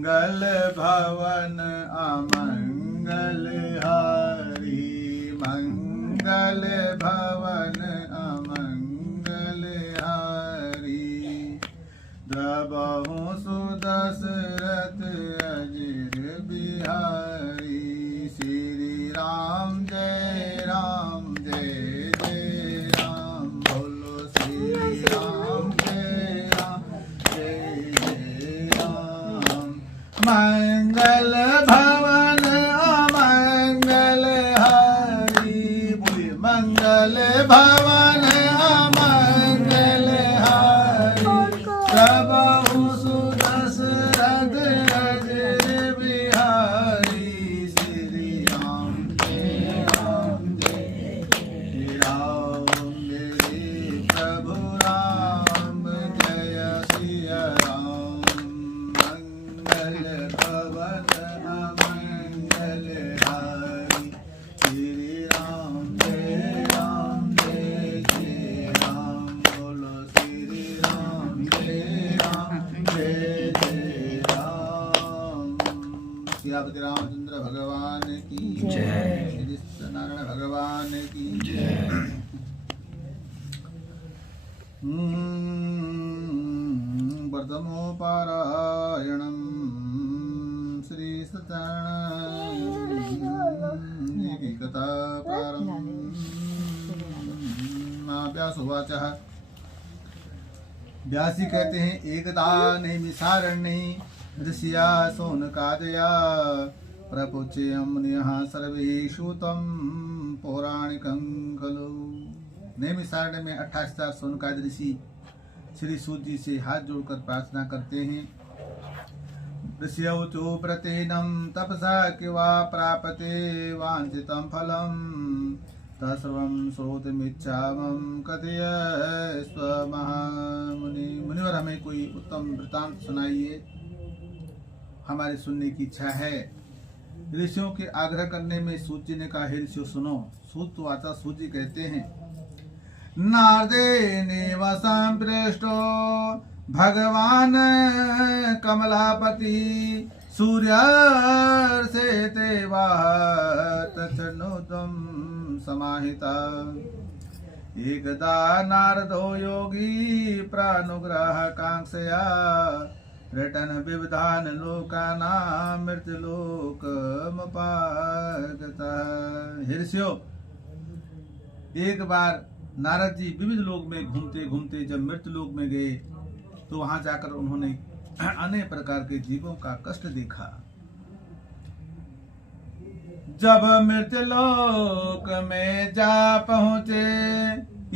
मंगल भवन अमंगल हारी, मंगल भवन अमंगल हारी। द्रबहु सुदशरथ अजिर बिहारी, श्री राम जय राम जय जय राम, बोलो श्री राम जय राम जय जय राम। मंगल भवन अमंगल हारी, बोलिए मंगल भवन अमंगल हारी। प्रभु सुदशरथ अजिर बिहारी, श्री राम जय राम जय जय राम। मेरे प्रभु राम जय सिया राम, मंगल भवन अमंगल हारी, श्री राम जय राम, बोलो श्री राम जय राम। श्रीपति रामचंद्र भगवान की जय, श्री सत्यनारायण भगवान की जय। वर्धमोपारायणं श्री सत्यनारायण कथाकारं। व्यासुवाचः। व्यासी कहते हैं, एकदा नैमिषारण्ये ऋषिया शौनकादया प्रपुच्यं मुनिः सर्वेषु तं पौराणिकं खलु। नैमिषारण्य में 28 शौनकादि ऋषि श्री सूत जी से हाथ जोड़कर प्रार्थना करते हैं। ऋषियोचो प्रतेनं तपसा किवा प्रापते वांछितं फलं, तत्सर्वं श्रोतुमिच्छामं कथय स्वमहामुनि। मुनिवर, हमें कोई उत्तम वृतांत सुनाइए, हमारे सुनने की इच्छा है। ऋषियों के आग्रह करने में सूत जी ने कहा, हे ऋषियों सुनो। सूत वाचा सूत जी कहते हैं, नारदेनेव संपृष्टो भगवान कमलापति, सूर्यर्षेते तच्छृणुतं समाहिता। एकदा नारदो योगी प्रानुग्रह कांक्षया, रटन विविधान लोकानां मृत्युलोकमुपागतः। हे ऋषियों, एक बार नारद जी विविध लोक में घूमते घूमते जब मृत्यु लोक में गए तो वहां जाकर उन्होंने अनेक प्रकार के जीवों का कष्ट देखा। जब मृत्यु लोक में जा पहुंचे,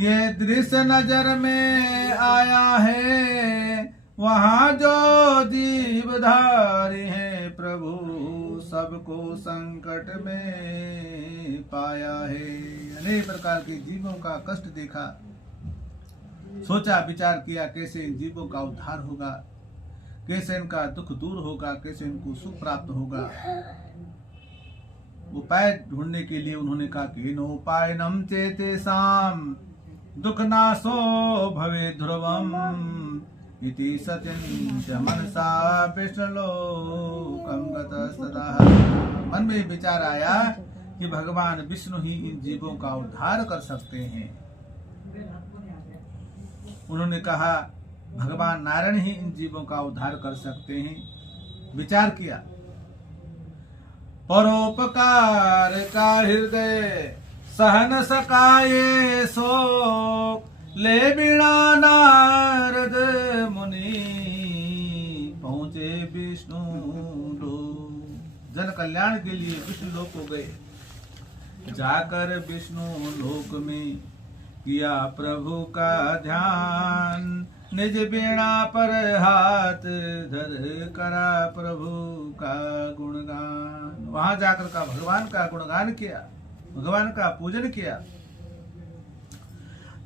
ये दृश्य नजर में आया है। वहां जो जीवधारी है प्रभु, सबको संकट में पाया है। अनेक प्रकार के जीवों का कष्ट देखा, सोचा विचार किया कैसे इन जीवों का उद्धार होगा, कैसे इनका दुख दूर होगा, कैसे इनको सुख प्राप्त होगा। उपाय ढूंढने के लिए उन्होंने कहा कि नोपायनम चेतेषां दुख नाशो भवे ध्रुवम, इति सत्यं च मनसा विष्णुलोकं गतस्तदा। मन में विचार आया कि भगवान विष्णु ही इन जीवों का उद्धार कर सकते हैं। उन्होंने कहा भगवान नारायण ही इन जीवों का उद्धार कर सकते हैं। विचार किया, परोपकार का हृदय सहन सकाये शोक, ले बिना नारद मुनि पहुंचे विष्णु लोक। जन कल्याण के लिए विष्णु लोक को गए। जाकर विष्णु लोक में किया प्रभु का ध्यान, निज बीणा पर हाथ धर करा प्रभु का गुणगान। वहां जाकर का भगवान का गुणगान किया, भगवान का पूजन किया।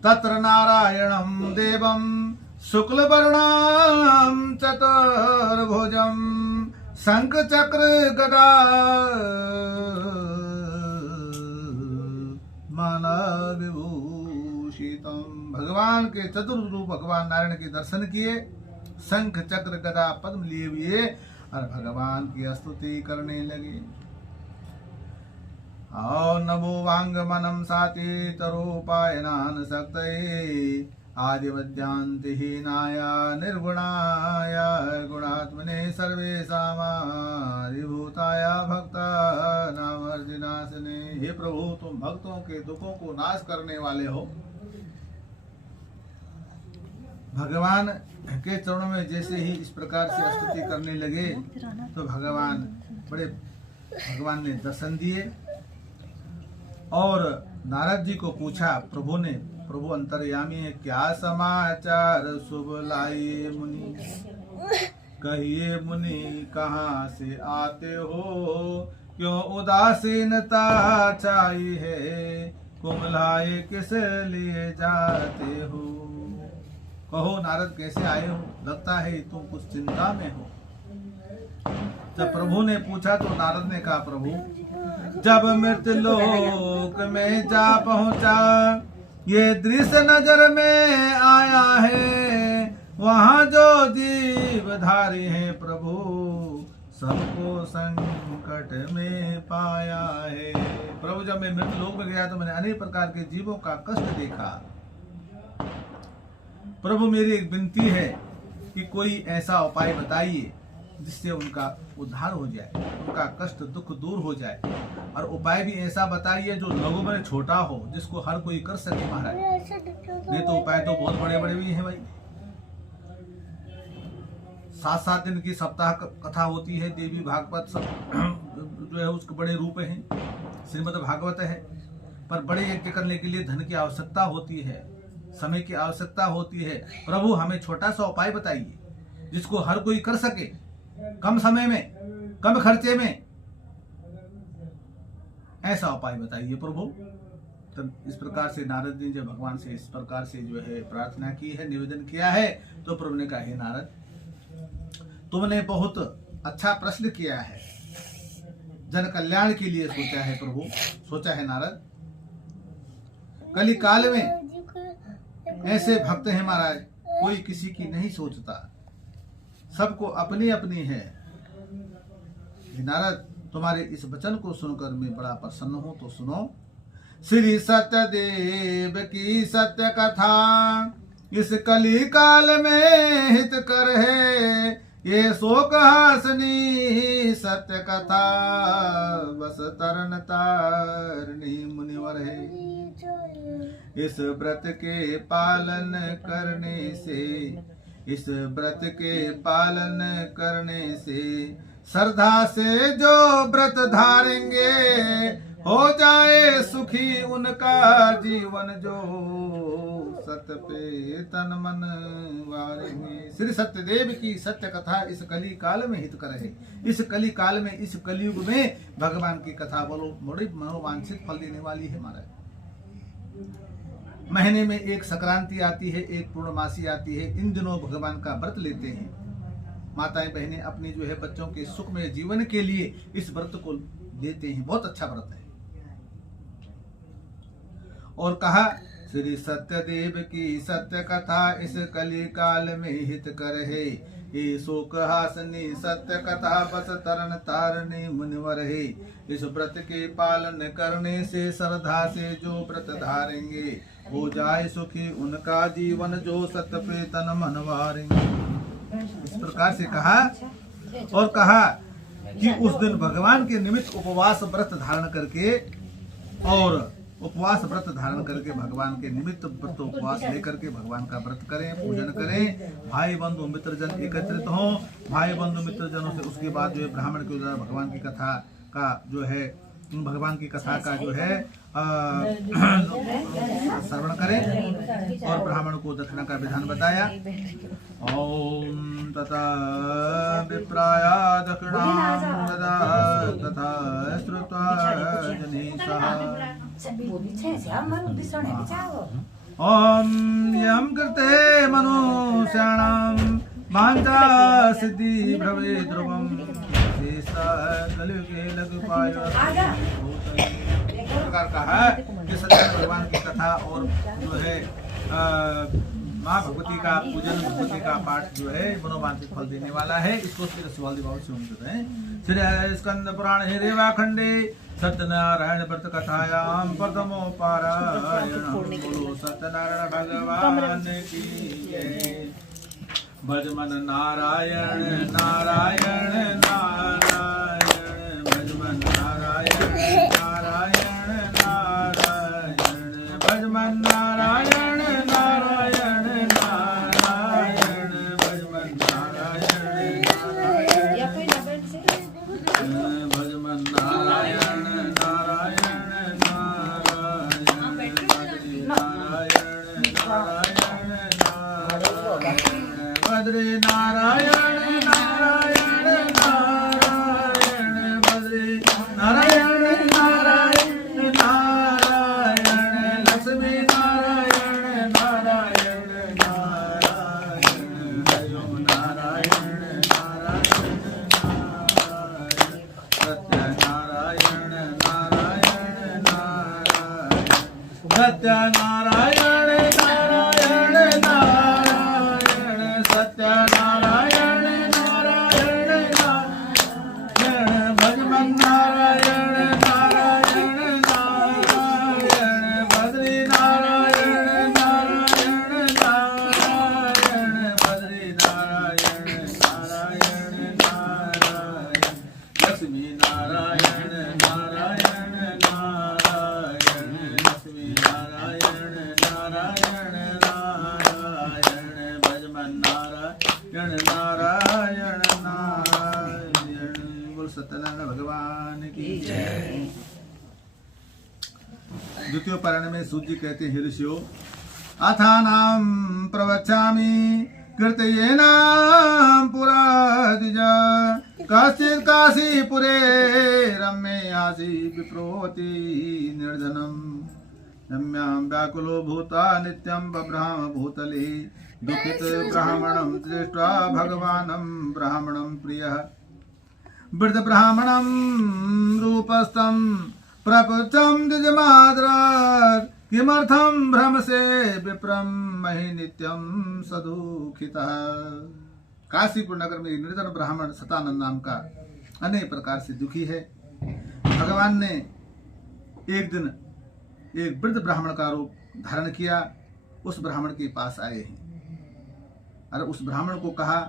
तत्र नारायणं देवं शुक्ल वर्णं चतुर्भुजं, शंख चक्र गदा माला विभूषितम। भगवान के चतुर्थ रूप भगवान नारायण के दर्शन किए, शंख चक्र गदा पद्म लिए हुए और भगवान की स्तुति करने लगे। और नमो वांग मनम साति तरूपायनान शक्तये आदि मध्यांति हीनाया निर्गुणाय गुणात्मने सर्वेशामादिभूताय भक्तानामर्दिनाशने। हे प्रभु, तुम भक्तों के दुखों को नाश करने वाले हो। भगवान के चरणों में जैसे ही इस प्रकार से स्तुति करने लगे तो भगवान ने दर्शन दिए और नारद जी को पूछा प्रभु अंतर्यामी है, क्या समाचार शुभ लाए मुनि? कहिए मुनि कहाँ से आते हो, क्यों उदासीनता छाई है, कुमलाए किस लिए जाते हो? कहो नारद कैसे आए हो, लगता है तुम कुछ चिंता में हो। जब प्रभु ने पूछा तो नारद ने कहा, प्रभु जब मृत्यु लोक में जा पहुंचा, ये दृश्य नजर में आया है, वहां जो जीवधारी है प्रभु, सबको संकट में पाया है। प्रभु जब मैं मृत्यु लोक में गया तो मैंने अनेक प्रकार के जीवों का कष्ट देखा। प्रभु मेरी एक विनती है कि कोई ऐसा उपाय बताइए जिससे उनका उद्धार हो जाए, उनका कष्ट दुख दूर हो जाए, और उपाय भी ऐसा बताइए जो लघु में छोटा हो, जिसको हर कोई कर सके महाराज। नहीं तो उपाय तो बहुत बड़े बड़े भी हैं भाई। 7-7 दिन की सप्ताह कथा होती है, देवी भागवत सब जो है उसके बड़े रूप हैं, श्रीमद् भागवत है। पर बड़े यज्ञ करने के लिए धन की आवश्यकता होती है, समय की आवश्यकता होती है। प्रभु हमें छोटा सा उपाय बताइए जिसको हर कोई कर सके, कम समय में, कम खर्चे में, ऐसा उपाय बताइए प्रभु। तब इस प्रकार से नारद जी जब भगवान से इस प्रकार से जो है प्रार्थना की है, निवेदन किया है, तो प्रभु ने कहा, हे नारद तुमने बहुत अच्छा प्रश्न किया है, जन कल्याण के लिए सोचा है प्रभु, सोचा है नारद। कली काल में ऐसे भक्त हैं महाराज, कोई किसी की नहीं सोचता, सबको अपनी अपनी है। नारद तुम्हारे इस वचन को सुनकर मैं बड़ा प्रसन्न हूं, तो सुनो। श्री सत्यदेव की सत्य कथा इस कली काल में हित कर है, ये शोक हासनी सत्य कथा बस तरन तारणी मुनिवर है। इस व्रत के पालन करने से, इस व्रत के पालन करने से, श्रद्धा से जो व्रत धारेंगे, हो जाए सुखी उनका जीवन, जो सत्य पे तन मन वारेंगे। श्री सत्यदेव की सत्य कथा इस कली काल में हित कर है। इस कली काल में, इस कलयुग में भगवान की कथा बोलो बड़ी मनोवांछित फल देने वाली है महाराज। महीने में एक संक्रांति आती है, एक पूर्णमासी आती है, इन दिनों भगवान का व्रत लेते हैं माताएं बहनें अपनी जो है बच्चों के सुखमय जीवन के लिए इस व्रत को लेते हैं। बहुत अच्छा व्रत है। और कहा श्री सत्यदेव की सत्य कथा इस कली काल में हित कर है, ये शोक हासनी सत्य कथा बस तरन तारणी मुनिवर है। इस व्रत के पालन करने से, श्रद्धा से जो व्रत धारेंगे, हो जाए सुखी उनका जीवन, जो सत्य पे तन मन वारेंगे। इस प्रकार से कहा और कहा कि उस दिन भगवान के निमित्त उपवास व्रत धारण करके, और उपवास व्रत धारण करके भगवान के निमित्त व्रत उपवास लेकर के भगवान का व्रत करें, पूजन करें। भाई बंधु मित्र जन एकत्रित हों, भाई बंधु मित्र जनों से उसके बाद जो है ब्राह्मण के द्वारा भगवान की कथा का जो है, भगवान की कथा का जो है श्रवण करें, और ब्राह्मण को दक्षिणा का विधान बताया। ओम तथा विप्राय दक्षिणां ददात तथा श्रुत्वा जनेशः। ओम यं कृते मनुष्याणां वाञ्छा सिद्धि भवे ध्रुवम् कलयुगे लघुपाय। प्रकार का है कि सत्यनारायण भगवान की कथा और जो है माँ भगवती का पूजन, भगवती का पाठ जो है मनोवांछित फल देने वाला है। इसको शिवाली बाबू से उम्मीद है। श्री स्कंद पुराण हिरेवा खंडे सत्यनारायण व्रत कथायाम प्रथमो पारायण। बोलो सत्यनारायण भगवान की जय। भज मन नारायण नारायण नारायण, भज मन नारायण नारायण नारायण, भज मन नारायण नारायण नारायण, भज मन नारायण नारायण, भज मन नारायण नारायण नारायण, नारायण नारायण नारायण, बद्री नारायण नारायण नारायण, बद्री नारायण नारायण नारायण, लक्ष्मी नारायण नारायण नारायण, हरिओम नारायण नारायण नारायण, सत्य नारायण नारायण नारायण, सत्य नारायण नारायण नारायण, सत्य नारायण नारायण नारायण, भज मन नारायण नारायण नारायण, बद्री नारायण नारायण नारायण, बद्री नारायण नारायण नारायण, लक्ष्मी नारायण नारायण नारायण, लक्ष्मी नारायण नारायण नारायण, भज मन नारायण नारायण नारायण। बोल सत्यनारायण भगवान की जय। द्वितीय पारायण में सूत जी कहते हैं, ऋषियों अथानाम प्रवक्ष्यामि कीर्तयेनां पुरा द्विज, कश्चित् काशीपुरे रम्ये आसीत् विप्रोति निर्धनम्, रम्यां व्याकुलो भूता नित्यं बभ्राम भूतले, दुःखित ब्राह्मणं दृष्ट्वा भगवानं ब्राह्मणं प्रियः, वृद्ध ब्राह्मणं रूपस्थं प्रपृच्छं द्विजमादरात्, किमर्थं भ्रमसे विप्रं महि नित्यं सदुःखितः। काशीपुर नगर में निर्धन ब्राह्मण सतानंद नाम का अनेक प्रकार से दुखी है। भगवान ने एक दिन एक वृद्ध ब्राह्मण का रूप धारण किया, उस ब्राह्मण के पास आए हैं और उस ब्राह्मण को कहा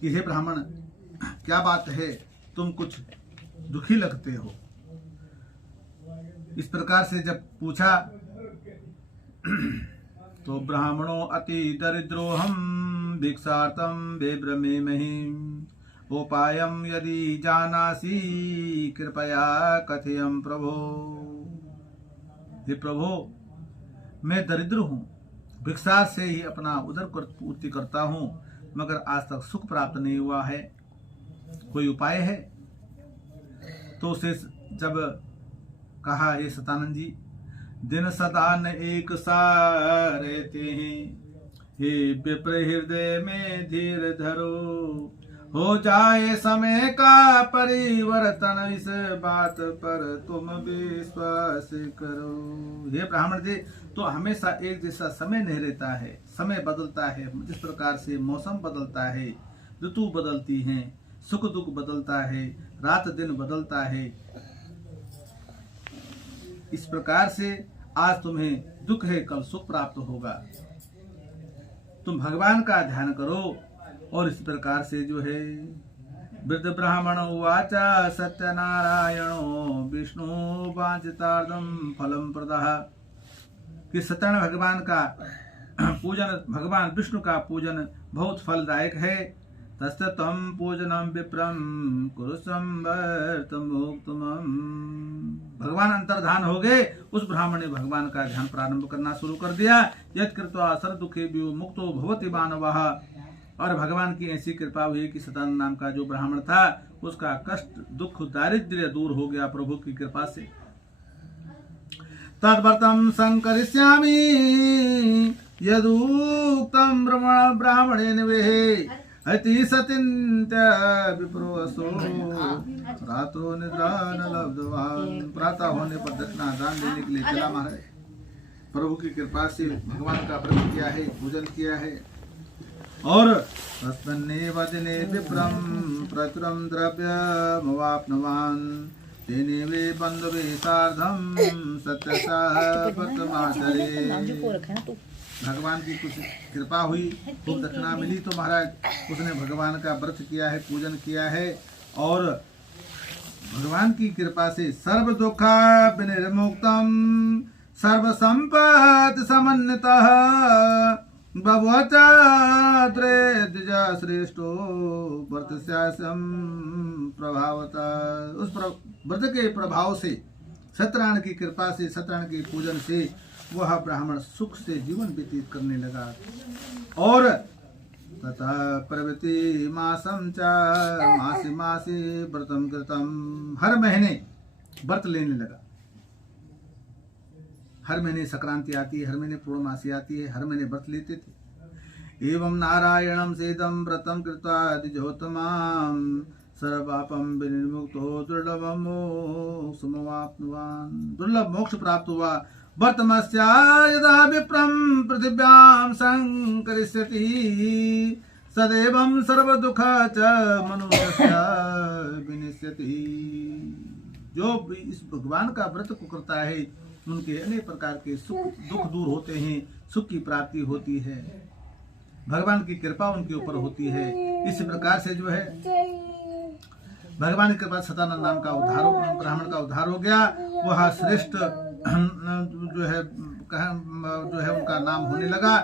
कि हे ब्राह्मण, क्या बात है, तुम कुछ दुखी लगते हो। इस प्रकार से जब पूछा तो ब्राह्मणो अति दरिद्रोहम भिक्षार्थम बेब्रमे महिम, उपायम यदि जानासी कृपया कथयम प्रभो। हे प्रभो, मैं दरिद्र हूँ, भिक्षा से ही अपना उदर पूर्ति करता हूँ, मगर आज तक सुख प्राप्त नहीं हुआ है, कोई उपाय है? तो उसे जब कहा, ये सतानंद जी, दिन सदा न एक सा रहते हैं, हे विप्र हृदय में धीर धरो, हो जाए समय का परिवर्तन, इस बात पर तुम विश्वास करो। हे ब्राह्मण जी, तो हमेशा एक जैसा समय नहीं रहता है, समय बदलता है। जिस प्रकार से मौसम बदलता है, ऋतु बदलती हैं, सुख दुख बदलता है, रात दिन बदलता है, इस प्रकार से आज तुम्हें दुख है, कल सुख प्राप्त होगा। तुम भगवान का ध्यान करो। और इस प्रकार से जो है, वृद्ध ब्राह्मण उवाचा सत्यनारायणो विष्णु वांछितार्थम फलम प्रदः, कि सत्यनारायण भगवान का पूजन, भगवान विष्णु का पूजन बहुत फलदायक है। तस्य तम पूजनम विप्रम कुरु संवर्तम भोक्तुमम्। भगवान अंतर्धान हो गए, उस ब्राह्मण ने भगवान का ध्यान प्रारंभ करना शुरू कर दिया। यत् कृत्वा सर्व दुखेभ्यो मुक्तो भवति मानवः। और भगवान की ऐसी कृपा हुई कि सतानंद नाम का जो ब्राह्मण था, उसका कष्ट दुख दारिद्र्य दूर हो गया प्रभु की कृपा से। तद्व्रतं संकरिष्यामि यदुक्तं ब्राह्मणेन वेहे, अति सतिन्त विप्रोऽसो रात्रो निद्रा न लब्धवान्। प्रातः होने पर दक्षिणा दान देने के लिए चला महाराज। प्रभु की कृपा से भगवान का व्रत किया है, पूजन किया है। और तस्मिन्नेव दिने विप्रम प्रचुरं द्रव्यमवाप्नुवान् तेने वे बंधवे सार्धम सत्यसाह व्रतमाचरे। भगवान की कुछ कृपा हुई, खूब दक्षिणा मिली तो महाराज उसने भगवान का व्रत किया है, पूजन किया है। और भगवान की कृपा से सर्व दुख विनिर्मुक्तम सर्व संपत्ति समन्वितः द्विजा श्रेष्ठो व्रतस्यासम प्रभावता। उस व्रत के प्रभाव से, सत्यनारायण की कृपा से, सत्यनारायण के पूजन से वह ब्राह्मण सुख से जीवन व्यतीत करने लगा। और तथा प्रवृत्ति मासम च मासी मासी व्रतम कृतम, हर महीने व्रत लेने लगा। हर महीने संक्रांति आती है, हर महीने पूर्णमासी आती है, हर महीने व्रत लेते थे। एवं नारायणम सेदम व्रतम कृत्वा द्विजोत्तमाम सर्वपापम विनिर्मुक्तो दुर्लभम मोक्षमवाप्नुवान्। दुर्लभ मोक्ष प्राप्त हुआ। वर्तमस्या यदा विप्रम पृथिव्यां संकरिष्यति सदैवं सर्वदुःख च मनुष्य विनिष्यति। जो इस भगवान का व्रत को करता है उनके अनेक प्रकार के सुख दुख दूर होते हैं, सुख की प्राप्ति होती है, भगवान की कृपा उनके ऊपर होती है। इस प्रकार से जो है भगवान की कृपा सतानंद नाम का उद्धार, ब्राह्मण का उद्धार हो गया। वह श्रेष्ठ जो है उनका नाम होने लगा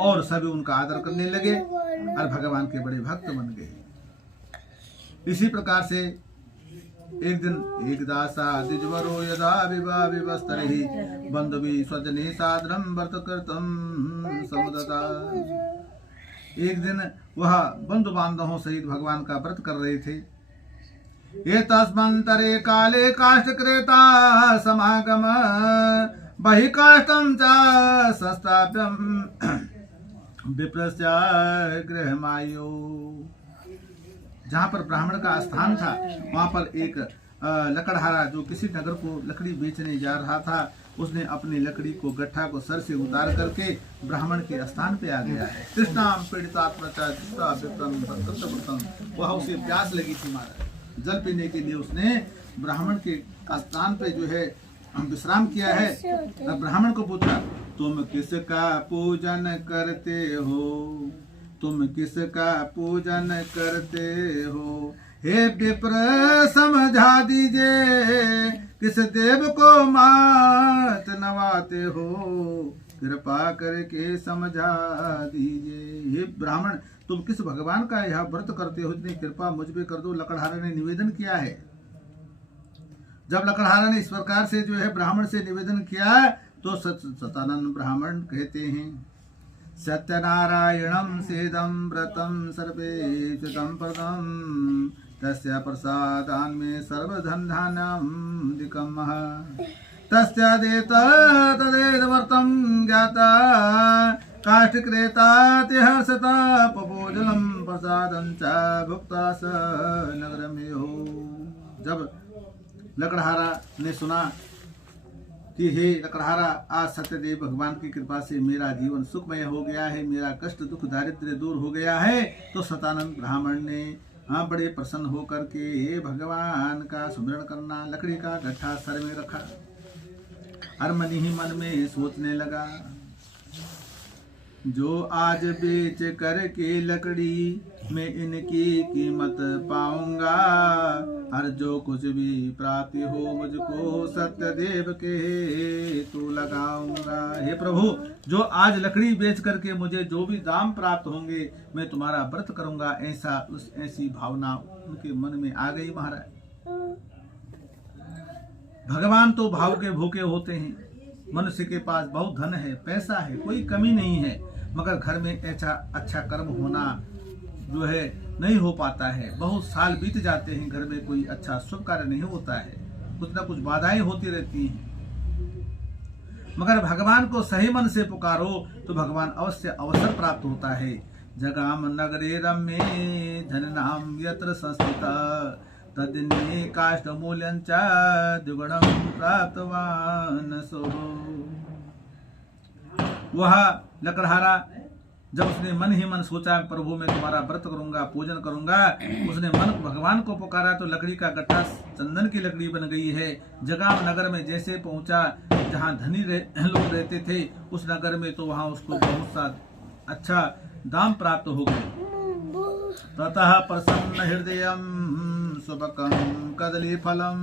और सभी उनका आदर करने लगे और भगवान के बड़े भक्त बन गए। इसी प्रकार से एक दिन एक दासा द्विजवरो यदा विवाह विवस्तरहि बंधुभि स्वजने सादरम व्रत कृतम समुदता। एक दिन वह बंधु बांधवों सहित भगवान का व्रत कर रहे थे। ये तस्मन्तरे काले काष्ठक्रेता समागम बहि काष्ठं च संस्थाप्यं विप्रस्य गृहमायो। जहाँ पर ब्राह्मण का स्थान था वहाँ पर एक लकड़हारा जो किसी नगर को लकड़ी बेचने जा रहा था, उसने अपनी लकड़ी को गट्ठा को सर से उतार करके ब्राह्मण के स्थान पे आ गया है। तृष्णाम पीड़ितात्मचा वह उसे प्यास लगी थी महाराज, जल पीने के लिए उसने ब्राह्मण के स्थान पे जो है विश्राम किया है। तब ब्राह्मण को पूछा, तुम किसका पूजन करते हो? तुम किसका पूजन करते हो? हे विप्र समझा दीजिए, किस देव को मात नवाते हो? कृपा करके समझा दीजिए। हे ब्राह्मण, तुम किस भगवान का यह व्रत करते हो? इतनी कृपा मुझ पे कर दो। लकड़हारा ने निवेदन किया है। जब लकड़हारा ने इस प्रकार से जो है ब्राह्मण से निवेदन किया तो सतानंद ब्राह्मण कहते हैं, सत्यनारायणं सेदं व्रतं सर्वेषां प्रदं तस्य प्रसादान् मे सर्वधनधान्यं दिकमः तस्य देता तदेव व्रतं ज्ञाता काष्ठक्रेता तिहर्षता पपोजलं प्रसादं च भुक्ता स नगरमेहो। जब लकड़हारा ने सुना कि हे लकड़हारा, आज सत्यदेव भगवान की कृपा से मेरा जीवन सुखमय हो गया है, मेरा कष्ट दुख दारिद्र्य दूर हो गया है, तो सतानंद ब्राह्मण ने बड़े प्रसन्न होकर के भगवान का सुमिरन करना, लकड़ी का गट्ठा सर में रखा, हर मन ही मन में सोचने लगा, जो आज बेच करके लकड़ी मैं इनकी कीमत पाऊंगा, हर जो कुछ भी प्राप्ति हो मुझको सत्यदेव के तो लगाऊंगा। हे प्रभु, जो आज लकड़ी बेच करके मुझे जो भी दाम प्राप्त होंगे मैं तुम्हारा व्रत करूंगा, ऐसी भावना उनके मन में आ गई। महाराज, भगवान तो भाव के भूखे होते हैं। मनुष्य के पास बहुत धन है, पैसा है, कोई कमी नहीं है, मगर घर में ऐसा अच्छा कर्म होना जो है नहीं हो पाता है। बहुत साल बीत जाते हैं, घर में कोई अच्छा शुभ कार्य नहीं होता है, कुछ ना कुछ बाधाएं होती रहती हैं। मगर भगवान को सही मन से पुकारो तो भगवान अवश्य अवसर प्राप्त होता है। जगाम नगरे रम्ये धननाम यत्र संस्थिता तदिन्ये काष्ठ मूल्यं च द्विगुणं प्राप्तवान् सो। वह लकड़हारा जब उसने मन ही मन सोचा प्रभु मैं तुम्हारा व्रत करूंगा, पूजन करूंगा, उसने मन भगवान को पुकारा तो लकड़ी का गट्ठा चंदन की लकड़ी बन गई है। जगाम नगर में जैसे पहुंचा, जहां धनी लोग रहते थे उस नगर में, तो वहां उसको बहुत सा अच्छा दाम प्राप्त हो गए। ततः प्रसन्न हृदयम सुबकम कदली फलम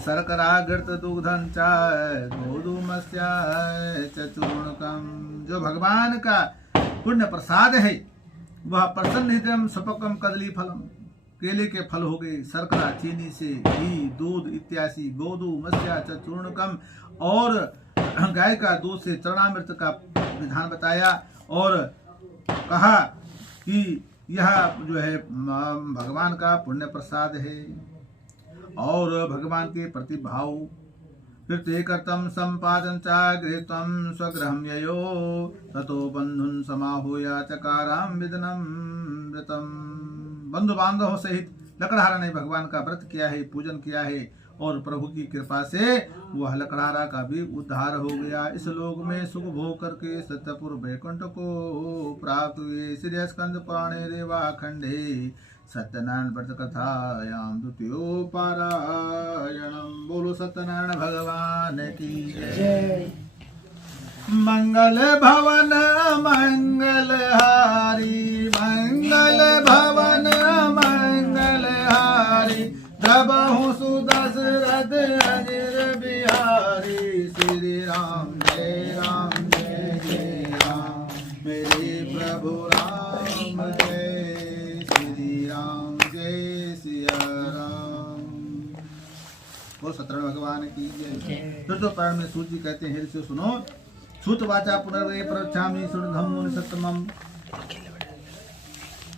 शर्कराघृत दुग्धं च गोधूमस्य च चूर्णकम। जो भगवान का पुण्य प्रसाद है वह प्रसन्न हृदयम सुबकम कदली फलम, केले के फल हो गए, शर्करा चीनी से, घी दूध इत्यादि, गोधूमस्य च चूर्णकम और गाय का दूध से चरणामृत का विधान बताया और कहा कि यह जो है भगवान का पुण्य प्रसाद है और भगवान के प्रति भाव। फिर ते कर्तम संपादन चा गृहीतम स्वगृहं ययो ततो बंधुन समाहूया चकाराम विदनम व्रतम। बंधु बांधवों सहित लकड़हारा ने भगवान का व्रत किया है, पूजन किया है और प्रभु की कृपा से वह लकड़हारा का भी उद्धार हो गया। इस लोक में सुख भोग करके सत्यपुर वैकुंठ को प्राप्त हुए। श्री स्कंद पुराणे रेवा खंडे सत्यनारायण व्रत कथायाम द्वितीयो पारायणम। बोलो सत्यनारायण भगवान की जय। मंगल भवन मंगलहारी, मंगल भवन मंगलहारी, प्रभु सुदशरथ अजिर बिहारी। श्री राम जय राम जय जय राम, मेरे प्रभु राम जय, श्री राम जय सिया राम। वो सत्यनारायण भगवान की जय। तो पारण में सूत जी कहते हैं, ऋषि सुनो, सुत वाचा पुनर्वे प्रच्छामि सुरधम सत्तमम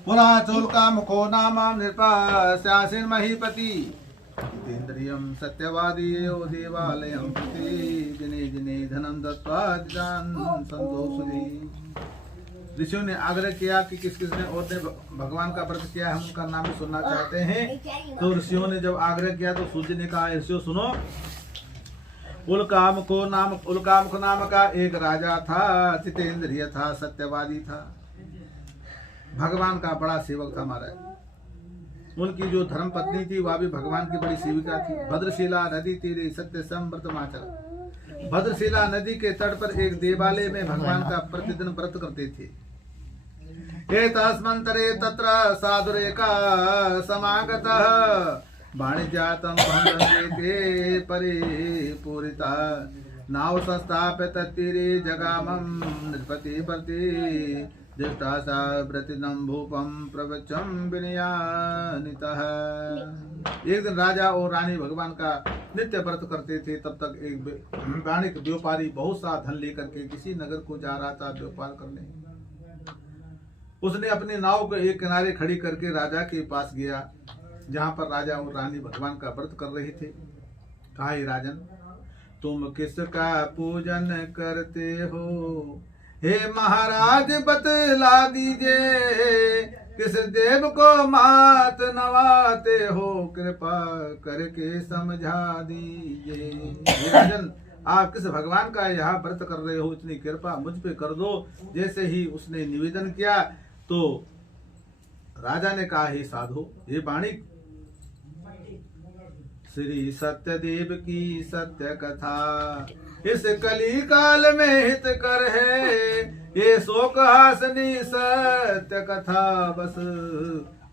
पुरा चोलका मुखो नामा नृपास्यासीन महीपति जितेन्द्रियम सत्यवादी यो देवालयम प्रति जिने जिने धनम दत्वा जान संतोषी। ऋषियों ने आग्रह किया कि किस किसने और ने भगवान का व्रत किया, हम उनका नाम सुनना चाहते हैं। तो ऋषियों ने जब आग्रह किया तो सूर्य ने कहा, ऋषियों सुनो, उल्कामुख नाम का एक राजा था, जितेंद्रिय था, सत्यवादी था, भगवान का बड़ा सेवक था महाराज। उनकी जो धर्म पत्नी थी वह भी भगवान की बड़ी सेविका थी। भद्रशिला नदी तीरे सत्य संव्रतमाचर। भद्रशिला नदी के तट पर एक देवालय में भगवान का प्रतिदिन व्रत करते थे। एतस्मन्तरे तत्र साधुरेका समागतः वाणिज्यातं भंगे परिपूरिता नाव संस्थाप्य तत्तीरे जगामं नृपति प्रति दृष्टा सा व्रतिदं भूपं प्रवचम विनयानितः। एक दिन राजा और रानी भगवान का नित्य व्रत करते थे। तब तक एक वाणिक व्यापारी बहुत सा धन लेकर के किसी नगर को जा रहा था व्यापार करने। उसने अपनी नाव को एक किनारे खड़ी करके राजा के पास गया, जहाँ पर राजा और रानी भगवान का व्रत कर रहे थे। कहा, राजन, तुम किसका पूजन करते हो? हे महाराज बतला दीजिए, किस देव को मात नवाते हो? कृपा करके समझा दीजिए। हे राजन, आप किस भगवान का यहाँ व्रत कर रहे हो? इतनी कृपा मुझ पे कर दो। जैसे ही उसने निवेदन किया तो राजा ने कहा, हे साधु, हे वाणिक, श्री सत्यदेव की सत्य कथा इस कली काल में हित कर है। ये शोक हासनी सत्य कथा बस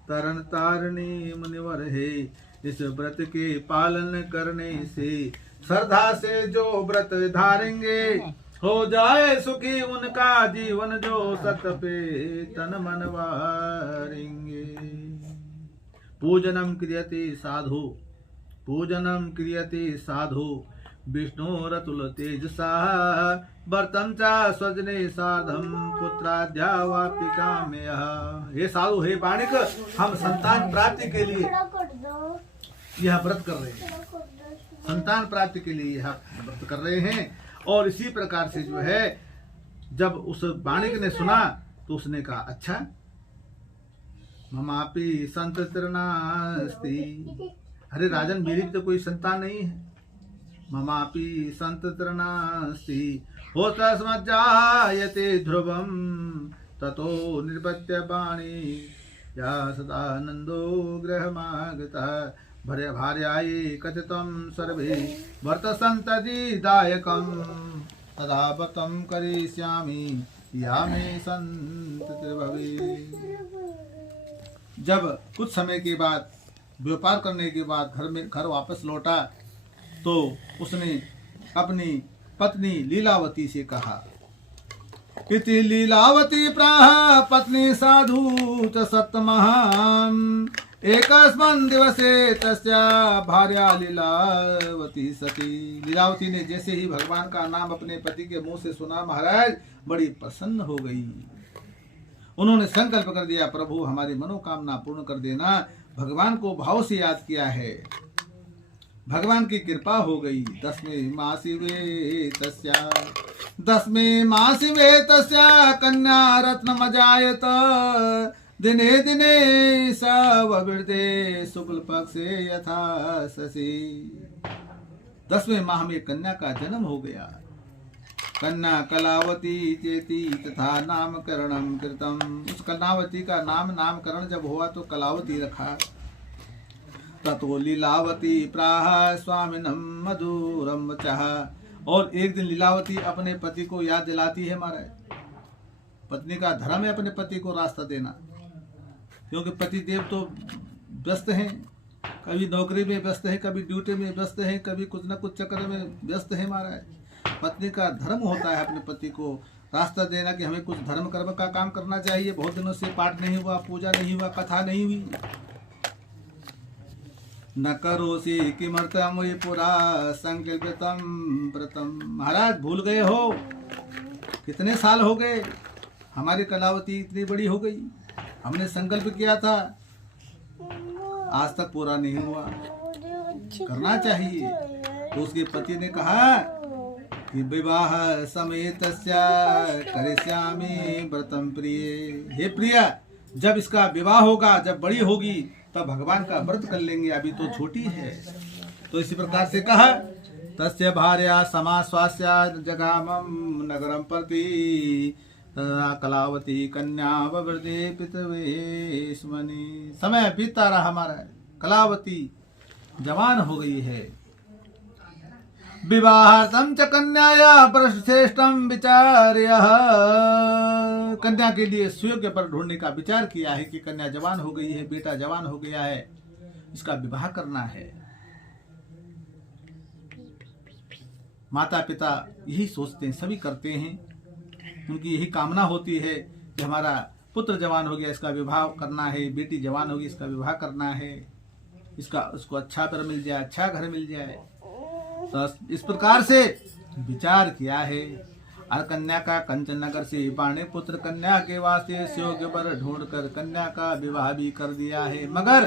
तरन तारणी मुनिवर है। इस व्रत के पालन करने से श्रद्धा से जो व्रत धारेंगे, हो जाए सुखी उनका जीवन, जो सत पे तन मन वारेंगे। पूजनम क्रियते साधु, पूजनम क्रियते साधु, विष्णुरतुल तेजसा वर्तम चा स्वजने साधम पुत्राद्या वापि कामयः। हे साधु, हे वाणिक, हम संतान प्राप्ति के लिए यह व्रत कर रहे हैं। संतान प्राप्ति के लिए यह व्रत कर रहे हैं। और इसी प्रकार से जो है, जब उस वाणिक ने सुना तो उसने कहा, अच्छा, ममापि संततिर्नास्ति। अरे राजन, मेरी तो कोई संतान नहीं है। ममापि संततिर्नास्ति होत्रस्मज्जायते ध्रुवं ततो निर्पत्य वाणी या सदानन्दो गृहमागतः भार्यायै कथितं सर्वे वर्तसन्ततिदायकं तदा व्रतं करिष्यामि या मे सन्ततिर्भवेत्। जब कुछ समय के बाद व्यापार करने के बाद घर वापस लौटा तो उसने अपनी पत्नी लीलावती से कहा, इति लीलावती प्राह पत्नी साधु च सत्तमहाम् एकस्मिन् दिवसे तस्या भार्या लीलावती सती। लीलावती ने जैसे ही भगवान का नाम अपने पति के मुंह से सुना, महाराज बड़ी प्रसन्न हो गई। उन्होंने संकल्प कर दिया, प्रभु हमारी मनोकामना पूर्ण कर देना। भगवान को भाव से याद किया है, भगवान की कृपा हो गई। दसवें मासी वे तस्या कन्या रत्नमजायत दिने दिने सवृद्धे शुक्ल पक्षे यथा शशि। 10वें माह में कन्या का जन्म हो गया। कन्या कलावती चेती तथा नामकरणम कृतम। उस कलावती का नामकरण जब हुआ तो कलावती रखा। ततो लीलावती प्राह स्वामिनम मधुरम वचः। और एक दिन लीलावती अपने पति को याद दिलाती है, महाराज पत्नी का धर्म है अपने पति को रास्ता देना, क्योंकि पति देव तो व्यस्त हैं, कभी नौकरी में व्यस्त है, कभी ड्यूटी में व्यस्त है, कभी कुछ न कुछ चक्कर में व्यस्त है। महाराज पत्नी का धर्म होता है अपने पति को रास्ता देना कि हमें कुछ धर्म कर्म का काम करना चाहिए। बहुत दिनों से पाठ नहीं हुआ, पूजा नहीं हुआ, कथा नहीं हुई। न करोसि किमर्थं वै पुरा संकल्पितं व्रतम। महाराज भूल गए हो, कितने साल हो गए, हमारी कलावती इतनी बड़ी हो गई, हमने संकल्प किया था, आज तक पूरा नहीं हुआ, करना चाहिए। तो उसके पति ने कहा कि विवाह समेतस्य करिष्यामि व्रतम प्रिय। हे प्रिया, जब इसका विवाह होगा, जब बड़ी होगी तब भगवान का व्रत कर लेंगे, अभी तो छोटी है। तो इसी प्रकार से कहा, तस्य भार्या समाश्वास्य जगामं नगरम प्रति तदा कलावती कन्या ववृद्धे पितवेश्मनि। समय बीतता रहा, हमारा कलावती जवान हो गई है। विवाहार्थं च कन्याया श्रेष्ठं विचार्य। कन्या के लिए सुयोग्य पर ढूंढने का विचार किया है कि कन्या जवान हो गई है, बेटा जवान हो गया है, इसका विवाह करना है। माता पिता यही सोचते हैं, सभी करते हैं, उनकी यही कामना होती है कि हमारा पुत्र जवान हो गया, इसका विवाह करना है, बेटी जवान होगी, इसका विवाह करना है, उसको अच्छा घर मिल जाए, अच्छा घर मिल जाए। तो इस प्रकार से विचार किया है। और कन्या का कंचन नगर से पाने पुत्र कन्या के वास्ते योग्य वर ढूंढकर कन्या का विवाह भी कर दिया है। मगर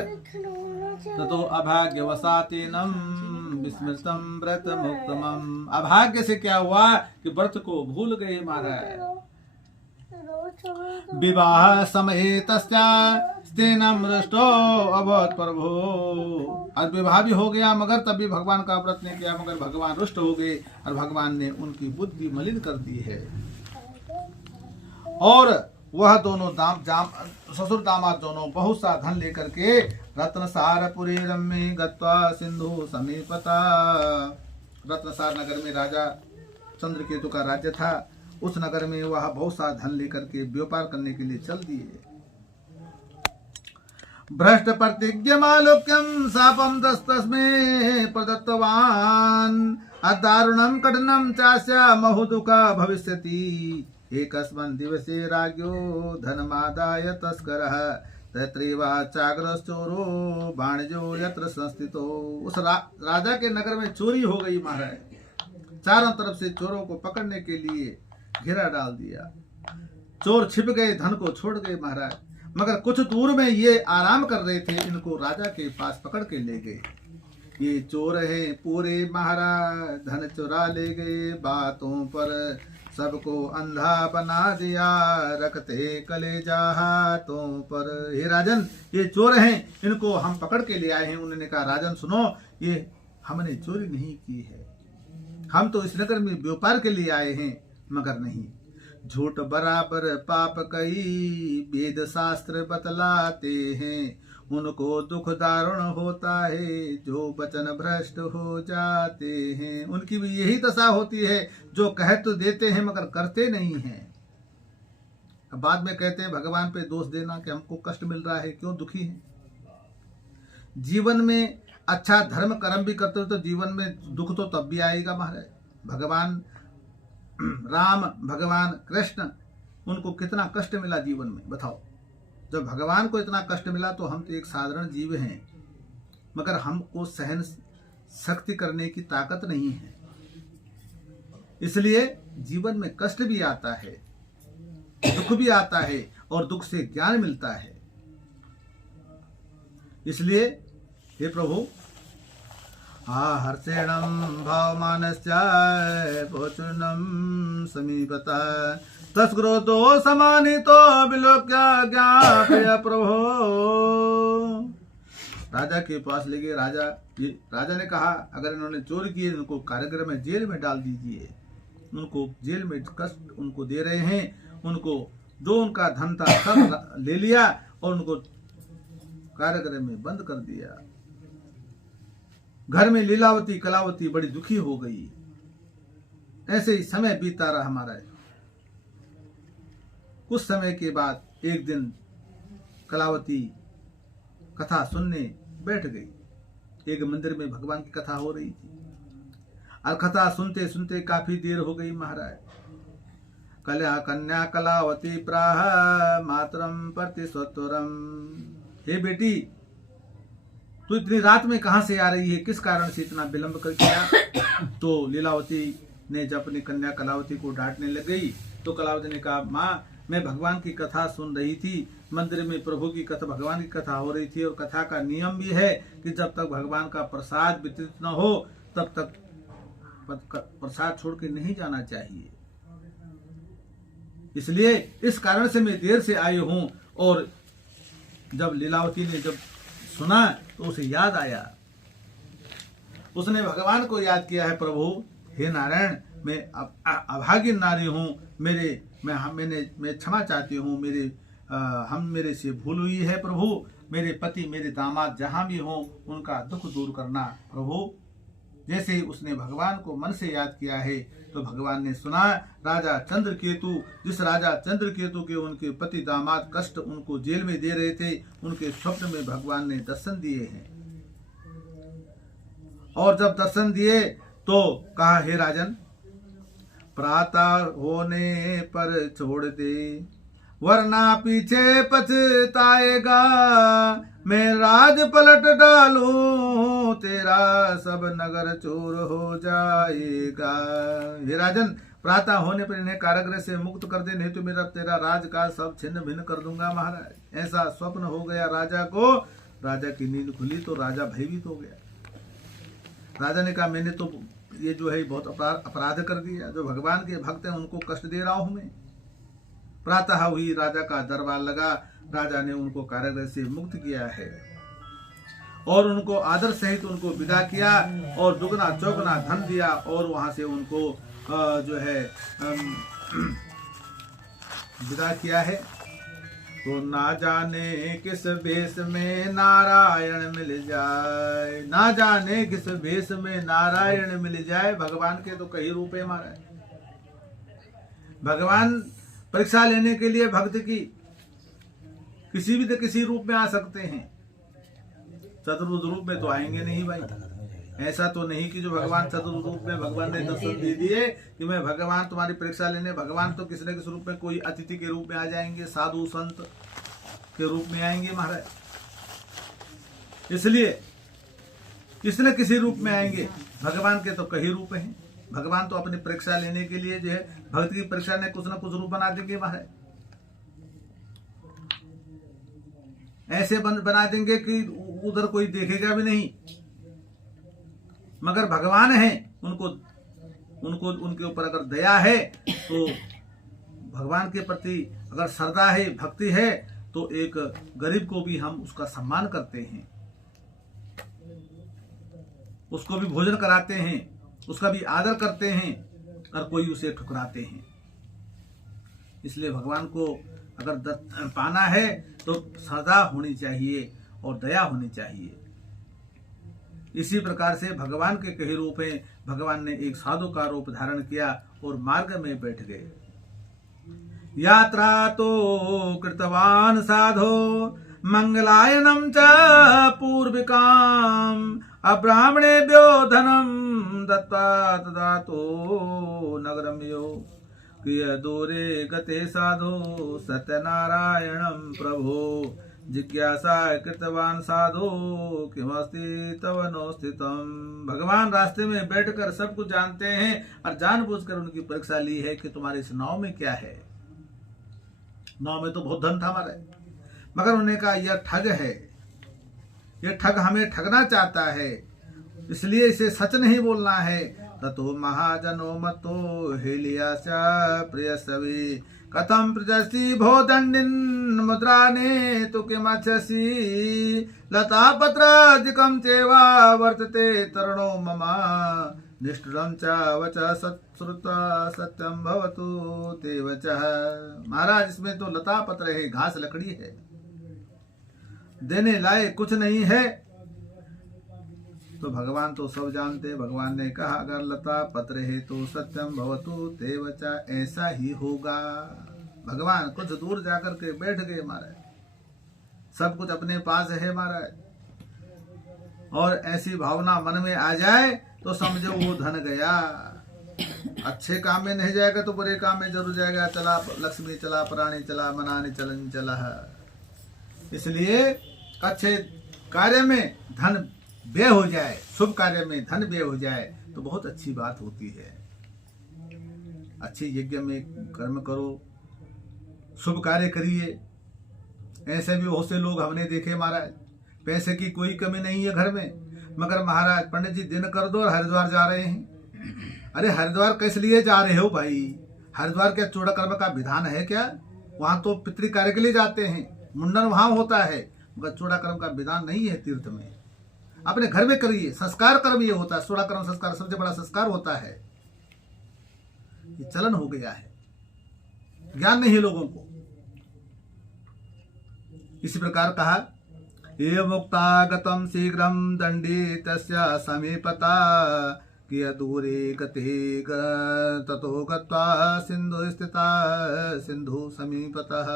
ततो अभाग्यवशातेनम विस्मृतम व्रत मुक्तमम। अभाग्य से क्या हुआ कि व्रत को भूल गए महाराज। विवाह समय तस्या स्तेनम रुष्टो अभवत् प्रभो। और विवाह भी हो गया, मगर तब भी भगवान का व्रत नहीं किया, मगर भगवान रुष्ट हो गए और भगवान ने उनकी बुद्धि मलिन कर दी है। और वह दोनों ससुर दामाद दोनों बहुत सा धन लेकर के रत्नसारपुरी रम्य गत्वा सिंधु समीपता। रत्नसार नगर में राजा चंद्रकेतु का राज्य था। उस नगर में वह बहुत सा धन लेकर के व्यापार करने के लिए चल दिए। भ्रष्ट प्रतिज्ञमालोक्यम शापम तस्मै प्रदत्तवान् अदारुणं कठिनं चास्य महुदुःखा भविष्यति। एकस्मिन् दिवसे राज्ञो धनमादाय तस्करः तत्रैवाचाग्रश्चोरो वाणिज्यो यत्र संस्थितो। उस राजा के नगर में चोरी हो गई महाराज। चारों तरफ से चोरों को पकड़ने के लिए घेरा डाल दिया। चोर छिप गए, धन को छोड़ गए महाराज। मगर कुछ दूर में ये आराम कर रहे थे, इनको राजा के पास पकड़ के ले गए। ये चोर है पूरे महाराज, धन चुरा ले गए, बातों पर सबको अंधा बना दिया, रखते कलेजा हाथों पर। हे राजन, ये चोर हैं, इनको हम पकड़ के ले आए हैं। उन्होंने कहा, राजन सुनो, ये हमने चोरी नहीं की है, हम तो इस नगर में व्यापार के लिए आए हैं, मगर नहीं, झूठ बराबर पाप कई वेद शास्त्र बतलाते हैं, उनको दुख दारुण होता है जो वचन भ्रष्ट हो जाते हैं। उनकी भी यही दशा होती है, जो कह तो देते हैं मगर करते नहीं हैं। अब बाद में कहते हैं भगवान पे दोष देना कि हमको कष्ट मिल रहा है, क्यों दुखी हैं। जीवन में अच्छा धर्म कर्म भी करते हो तो जीवन में दुख तो तब भी आएगा महाराज। भगवान राम, भगवान कृष्ण, उनको कितना कष्ट मिला जीवन में, बताओ। जब भगवान को इतना कष्ट मिला तो हम तो एक साधारण जीव हैं, मगर हमको सहन शक्ति करने की ताकत नहीं है। इसलिए जीवन में कष्ट भी आता है, दुख भी आता है, और दुख से ज्ञान मिलता है। इसलिए हे प्रभु, हर्षेणम भावमानश्च भोचनम समीपता तस्क्रोधो समानितो विलोक्य ज्ञापय प्रभो। राजा के पास ले गए। राजा ने कहा अगर इन्होंने चोरी किए इनको कारागृह में जेल में डाल दीजिए। उनको जेल में कष्ट उनको दे रहे हैं, उनको जो उनका धन था सब ले लिया और उनको कारागृह में बंद कर दिया। घर में लीलावती कलावती बड़ी दुखी हो गई। ऐसे ही समय बीता रहा हमारा। कुछ समय के बाद एक दिन कलावती कथा सुनने बैठ गई। एक मंदिर में भगवान की कथा हो रही थी और कथा सुनते सुनते काफी देर हो गई महाराज। कन्या कलावती प्राह मातरम प्रतिस्वरम, हे बेटी तू इतनी रात में कहां से आ रही है, किस कारण से इतना विलंब कर किया। तो लीलावती ने जब अपनी कन्या कलावती को डांटने लग गई तो कलावती ने कहा, माँ मैं भगवान की कथा सुन रही थी, मंदिर में प्रभु की कथा, भगवान की कथा हो रही थी, और कथा का नियम भी है कि जब तक भगवान का प्रसाद वितरित न हो तब तक प्रसाद छोड़ के नहीं जाना चाहिए। इसलिए इस कारण से मैं देर से आई हूं। और जब लीलावती ने जब सुना तो उसे याद आया, उसने भगवान को याद किया है, प्रभु हे नारायण मैं अभागी नारी हूँ, मैं क्षमा चाहती हूँ, मेरे से भूल हुई है प्रभु। मेरे पति मेरे दामाद जहाँ भी हों उनका दुख दूर करना प्रभु। जैसे ही उसने भगवान को मन से याद किया है तो भगवान ने सुना। राजा चंद्रकेतु, जिस राजा चंद्रकेतु के उनके पति दामाद कष्ट उनको जेल में दे रहे थे, उनके स्वप्न में भगवान ने दर्शन दिए हैं। और जब दर्शन दिए तो कहा, हे राजन प्रातः होने पर छोड़ दे, वरना पीछे पछताएगा। मैं राज पलट डालूं तेरा सब नगर चूर हो जाएगा। हे राजन प्रातः होने पर इन्हें कारागृह से मुक्त कर दे, नहीं तो मेरा तेरा राज का सब छिन्न भिन्न कर दूंगा। महाराज ऐसा स्वप्न हो गया राजा को। राजा की नींद खुली तो राजा भयभीत हो गया। राजा ने कहा, मैंने तो ये जो है बहुत अपराध कर दिया, जो भगवान के भक्त हैं उनको कष्ट दे रहा हूं मैं। प्रातः हुई, राजा का दरबार लगा। राजा ने उनको कारागृह से मुक्त किया है और उनको आदर सहित उनको विदा किया और दुगना चौगुना धन दिया और वहां से उनको जो है विदा किया है। तो ना जाने किस भेष में नारायण मिल जाए, ना जाने किस भेष में नारायण मिल जाए। भगवान के तो कई रूप है महाराज। भगवान परीक्षा लेने के लिए भक्त की किसी भी तो किसी रूप में आ सकते हैं, चतुर्भुज रूप में तो आएंगे नहीं भाई। ऐसा तो नहीं कि जो भगवान चतुर्भुज रूप में भगवान ने दर्शन दे दिए कि मैं भगवान तुम्हारी परीक्षा लेने। भगवान तो किसी न किसी रूप में कोई अतिथि के रूप में आ जाएंगे, साधु संत के रूप में आएंगे महाराज। इसलिए किसी न किसी रूप में आएंगे। भगवान के तो कई रूप हैं। भगवान तो अपनी परीक्षा लेने के लिए जो है भक्त की परीक्षा ने कुछ न कुछ रूप बना देंगे महाराज। ऐसे बना देंगे कि उधर कोई देखेगा भी नहीं, मगर भगवान है, उनको उनके ऊपर अगर दया है तो भगवान के प्रति अगर श्रद्धा है, भक्ति है, तो एक गरीब को भी हम उसका सम्मान करते हैं, उसको भी भोजन कराते हैं, उसका भी आदर करते हैं, और कोई उसे ठुकराते हैं। इसलिए भगवान को अगर पाना है तो श्रद्धा होनी चाहिए और दया होनी चाहिए। इसी प्रकार से भगवान के कई रूप हैं। भगवान ने एक साधु का रूप धारण किया और मार्ग में बैठ गए। यात्रा तो कृतवान साधो मंगलायनम च पूर्विकाम अब्राह्मणेभ्यो धनम दत्ता ददातो नगरम यो किय दूरे गते साधो सत्यनारायणम प्रभो जिज्ञासा कृतवान साधो किमस्ति तव नो स्थितम। भगवान रास्ते में बैठकर सब कुछ जानते हैं और जानबूझकर उनकी परीक्षा ली है कि तुम्हारे इस नाव में क्या है। नाव में तो बहुत धन था हमारे, मगर उन्होंने कहा यह ठग है, यह ठग हमें ठगना चाहता है, इसलिए इसे सच नहीं बोलना है। ततो महाजनो मतो हेलियासा प्रियसवी कथम प्रजसी भो दंडिन मुद्राने तु किमच्छसि लता पत्रादिकं चेवा वर्तते तरुणो ममा निष्ठुरं च वच सत्श्रुता सत्यं भवतु ते वचः। महाराज इसमें तो लता पत्र है, घास लकड़ी है, देने लायक कुछ नहीं है। तो भगवान तो सब जानते। भगवान ने कहा अगर लता पत्र है तो सत्यम भवतु ते वचा, ऐसा ही होगा। भगवान कुछ दूर जाकर के बैठ गए महाराज, सब कुछ अपने पास है महाराज, और ऐसी भावना मन में आ जाए तो समझो वो धन गया। अच्छे काम में नहीं जाएगा तो बुरे काम में जरूर जाएगा। चला लक्ष्मी चला प्राणी चला मनाने चलन चला। इसलिए अच्छे कार्य में धन व्यय हो जाए, शुभ कार्य में धन व्यय हो जाए तो बहुत अच्छी बात होती है। अच्छे यज्ञ में कर्म करो, शुभ कार्य करिए। ऐसे भी बहुत से लोग हमने देखे महाराज, पैसे की कोई कमी नहीं है घर में, मगर महाराज पंडित जी दिन कर दो और हरिद्वार जा रहे हैं। अरे हरिद्वार किस लिए जा रहे हो भाई? हरिद्वार क्या चूड़ा कर्म का विधान है क्या? वहां तो पितृ कार्य के लिए जाते हैं, मुंडन वहां होता है, मगर चूड़ा कर्म का विधान नहीं है तीर्थ में। अपने घर में करिए। संस्कार कर्म ये होता है, चूड़ा कर्म संस्कार सबसे बड़ा संस्कार होता है। ये चलन हो गया है, ज्ञान नहीं है लोगों को। इसी प्रकार कहा ये मुक्तागतम शीघ्रम दंडी तस्य समीपता किय दूरे गते ततो गत्वा सिंधु स्थिता सिंधु समीपतः।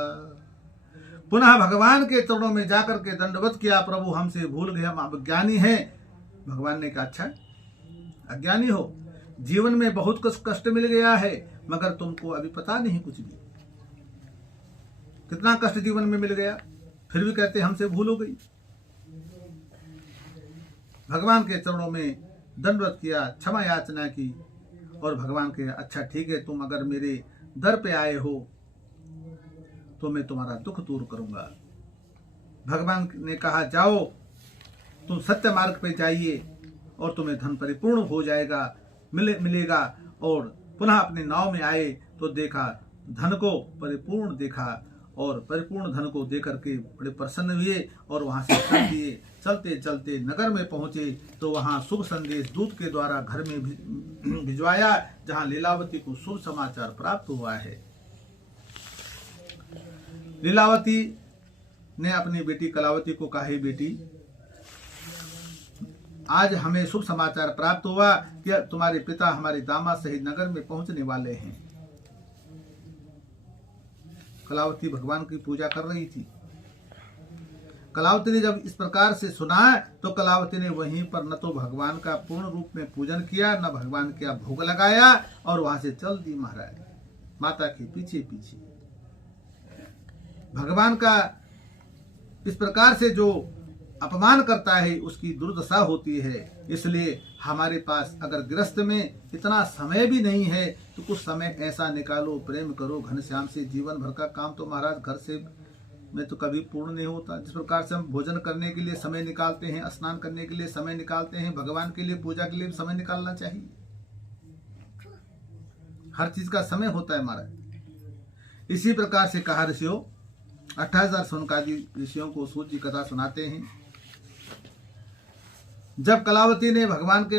पुनः भगवान के चरणों में जाकर के दंडवत किया, प्रभु हमसे भूल गए, हम अज्ञानी हैं। भगवान ने कहा अच्छा अज्ञानी हो, जीवन में बहुत कुछ कष्ट मिल गया है, मगर तुमको अभी पता नहीं कुछ भी। कितना कष्ट जीवन में मिल गया, फिर भी कहते हमसे भूल हो गई। भगवान के चरणों में दंडवत किया, क्षमा याचना की, और भगवान के अच्छा ठीक है, तुम अगर मेरे दर पे आए हो तो मैं तुम्हारा दुख दूर करूंगा। भगवान ने कहा जाओ, तुम सत्य मार्ग पे जाइए और तुम्हें धन परिपूर्ण हो जाएगा, मिलेगा। और पुनः अपने नाव में आए तो देखा धन को परिपूर्ण देखा, और परिपूर्ण धन को देख करके बड़े प्रसन्न हुए और वहां से चल दिए। चलते चलते नगर में पहुंचे तो वहां शुभ संदेश दूत के द्वारा घर में भिजवाया, जहां लीलावती को शुभ समाचार प्राप्त हुआ है। लीलावती ने अपनी बेटी कलावती को कहा, बेटी आज हमें शुभ समाचार प्राप्त हुआ कि तुम्हारे पिता हमारे दामाद सहित नगर में पहुंचने वाले हैं। कलावती भगवान की पूजा कर रही थी। कलावती ने जब इस प्रकार से सुना तो कलावती ने वहीं पर न तो भगवान का पूर्ण रूप में पूजन किया, न भगवान का भोग लगाया, और वहां से चल दी महाराज माता के पीछे पीछे। भगवान का इस प्रकार से जो अपमान करता है उसकी दुर्दशा होती है। इसलिए हमारे पास अगर गृहस्थ में इतना समय भी नहीं है तो कुछ समय ऐसा निकालो, प्रेम करो घनश्याम से। जीवन भर का काम तो महाराज घर से में तो कभी पूर्ण नहीं होता। जिस प्रकार से हम भोजन करने के लिए समय निकालते हैं, स्नान करने के लिए समय निकालते हैं, भगवान के लिए पूजा के लिए समय निकालना चाहिए। हर चीज का समय होता है महाराज। इसी प्रकार से कहा ऋषियों, 28,000 शौनकादि ऋषियों को सूत जी कथा सुनाते हैं। जब कलावती ने भगवान के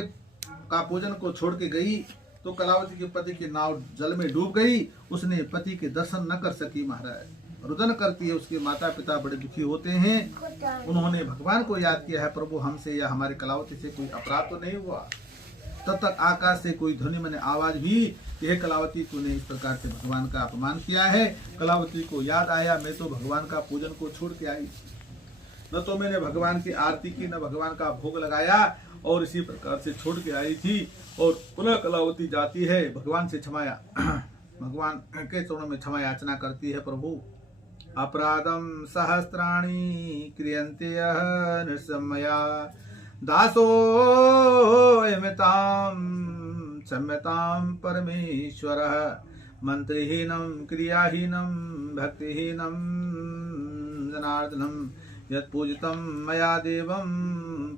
का पूजन को छोड़ के गई तो कलावती के पति की नाव जल में डूब गई। उसने पति के दर्शन न कर सकी महाराज। रुदन करती है, उसके माता पिता बड़े दुखी होते हैं। उन्होंने भगवान को याद किया है, प्रभु हमसे या हमारे कलावती से कोई अपराध तो नहीं हुआ। तब तक आकाश से कोई ध्वनि मैंने आवाज भी, यह कलावती तूने इस प्रकार से भगवान का अपमान किया है। कलावती को याद आया, मैं तो भगवान का पूजन को छोड़ के आई, न तो मैंने भगवान की आरती की, न भगवान का भोग लगाया, और इसी प्रकार से छोड़ के आई थी। और पुनः कलावती जाती है, भगवान से क्षमाया भगवान के चरणों में क्षमा याचना करती है। प्रभु अपराधम सहस्राणि क्रियन्ते निसमया दासो यमतां क्षम्यतां परमेश्वरः मंत्रहीनं क्रियाहीनं भक्तिहीनं जनार्दनम् यत्पूजितं मया देवं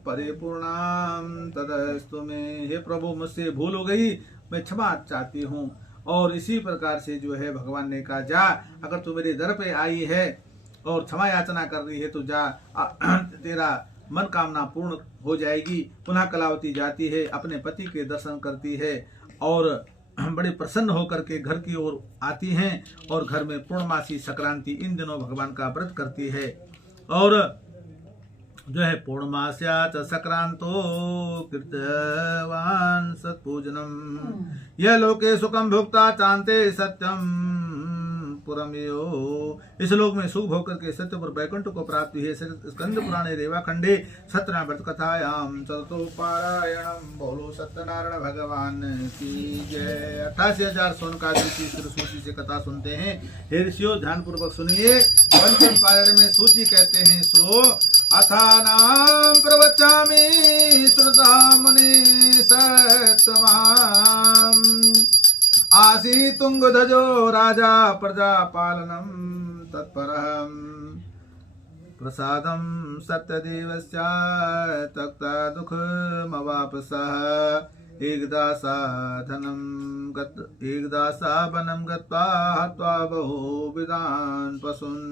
परिपूर्णां तदस्तु मे। हे प्रभु मुझसे भूल हो गई, मैं क्षमा चाहती हूँ। और इसी प्रकार से जो है भगवान ने कहा, जा अगर तू मेरे दर पे आई है और क्षमा याचना कर रही है तो जा, तेरा मन कामना पूर्ण हो जाएगी। पुनः कलावती जाती है, अपने पति के दर्शन करती है और बड़े प्रसन्न होकर के घर की ओर आती हैं और घर में पूर्णमासी संक्रांति इन दिनों भगवान का व्रत करती है। और जो है पूर्णमास्याच संक्रांतो कृतवान सत्पूजनम यह लोके सुखम भुक्ता चांते सत्यम पुरमयो। इस लोक में सुख भोग करके सत्यपुर बैकुंठ को प्राप्ति है। स्कंद पुराणे रेवा खंडे सत्यनारायण व्रत कथायाम चतुर्थो पारायणम। बोलो सत्यनारायण भगवान की जय। 88,000 सोन का सूची से कथा सुनते हैं। हे ऋषियों ध्यान पूर्वक सुनिए। पंचम पारायण में सूची कहते हैं सो अथानाम प्रवचामि श्रुता मुनि सत्तमाम आसी तुंगध्वजो राजा प्रजापालनम तत्परः प्रसादम सत्यदेवस्य तक्ता दुःखमवापसः एकदासा वनं गत्वा हत्वा बहुविधान् पशून्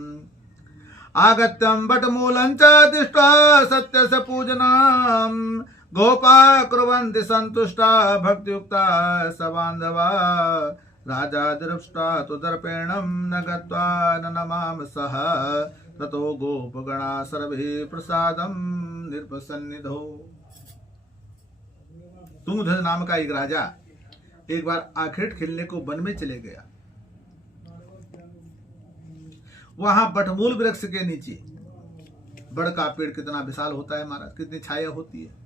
आगत्यं वटमूलं च दृष्ट्वा सत्यस्य पूजनम् गोपा कुर्वन्ति सन्तुष्टा भक्तियुक्ता स बान्धवा राजा दृष्टा तु दर्पेणं न गत्वा न नमाम सः ततो गोपगणा सर्वे प्रसादं निर्पसन्निधो। तुंगध्वज नाम का एक राजा एक बार आखेट खेलने को वन में चले गया। वहां बटमूल वृक्ष के नीचे, बड़ का पेड़ कितना विशाल होता है महाराज, कितनी छाया होती है।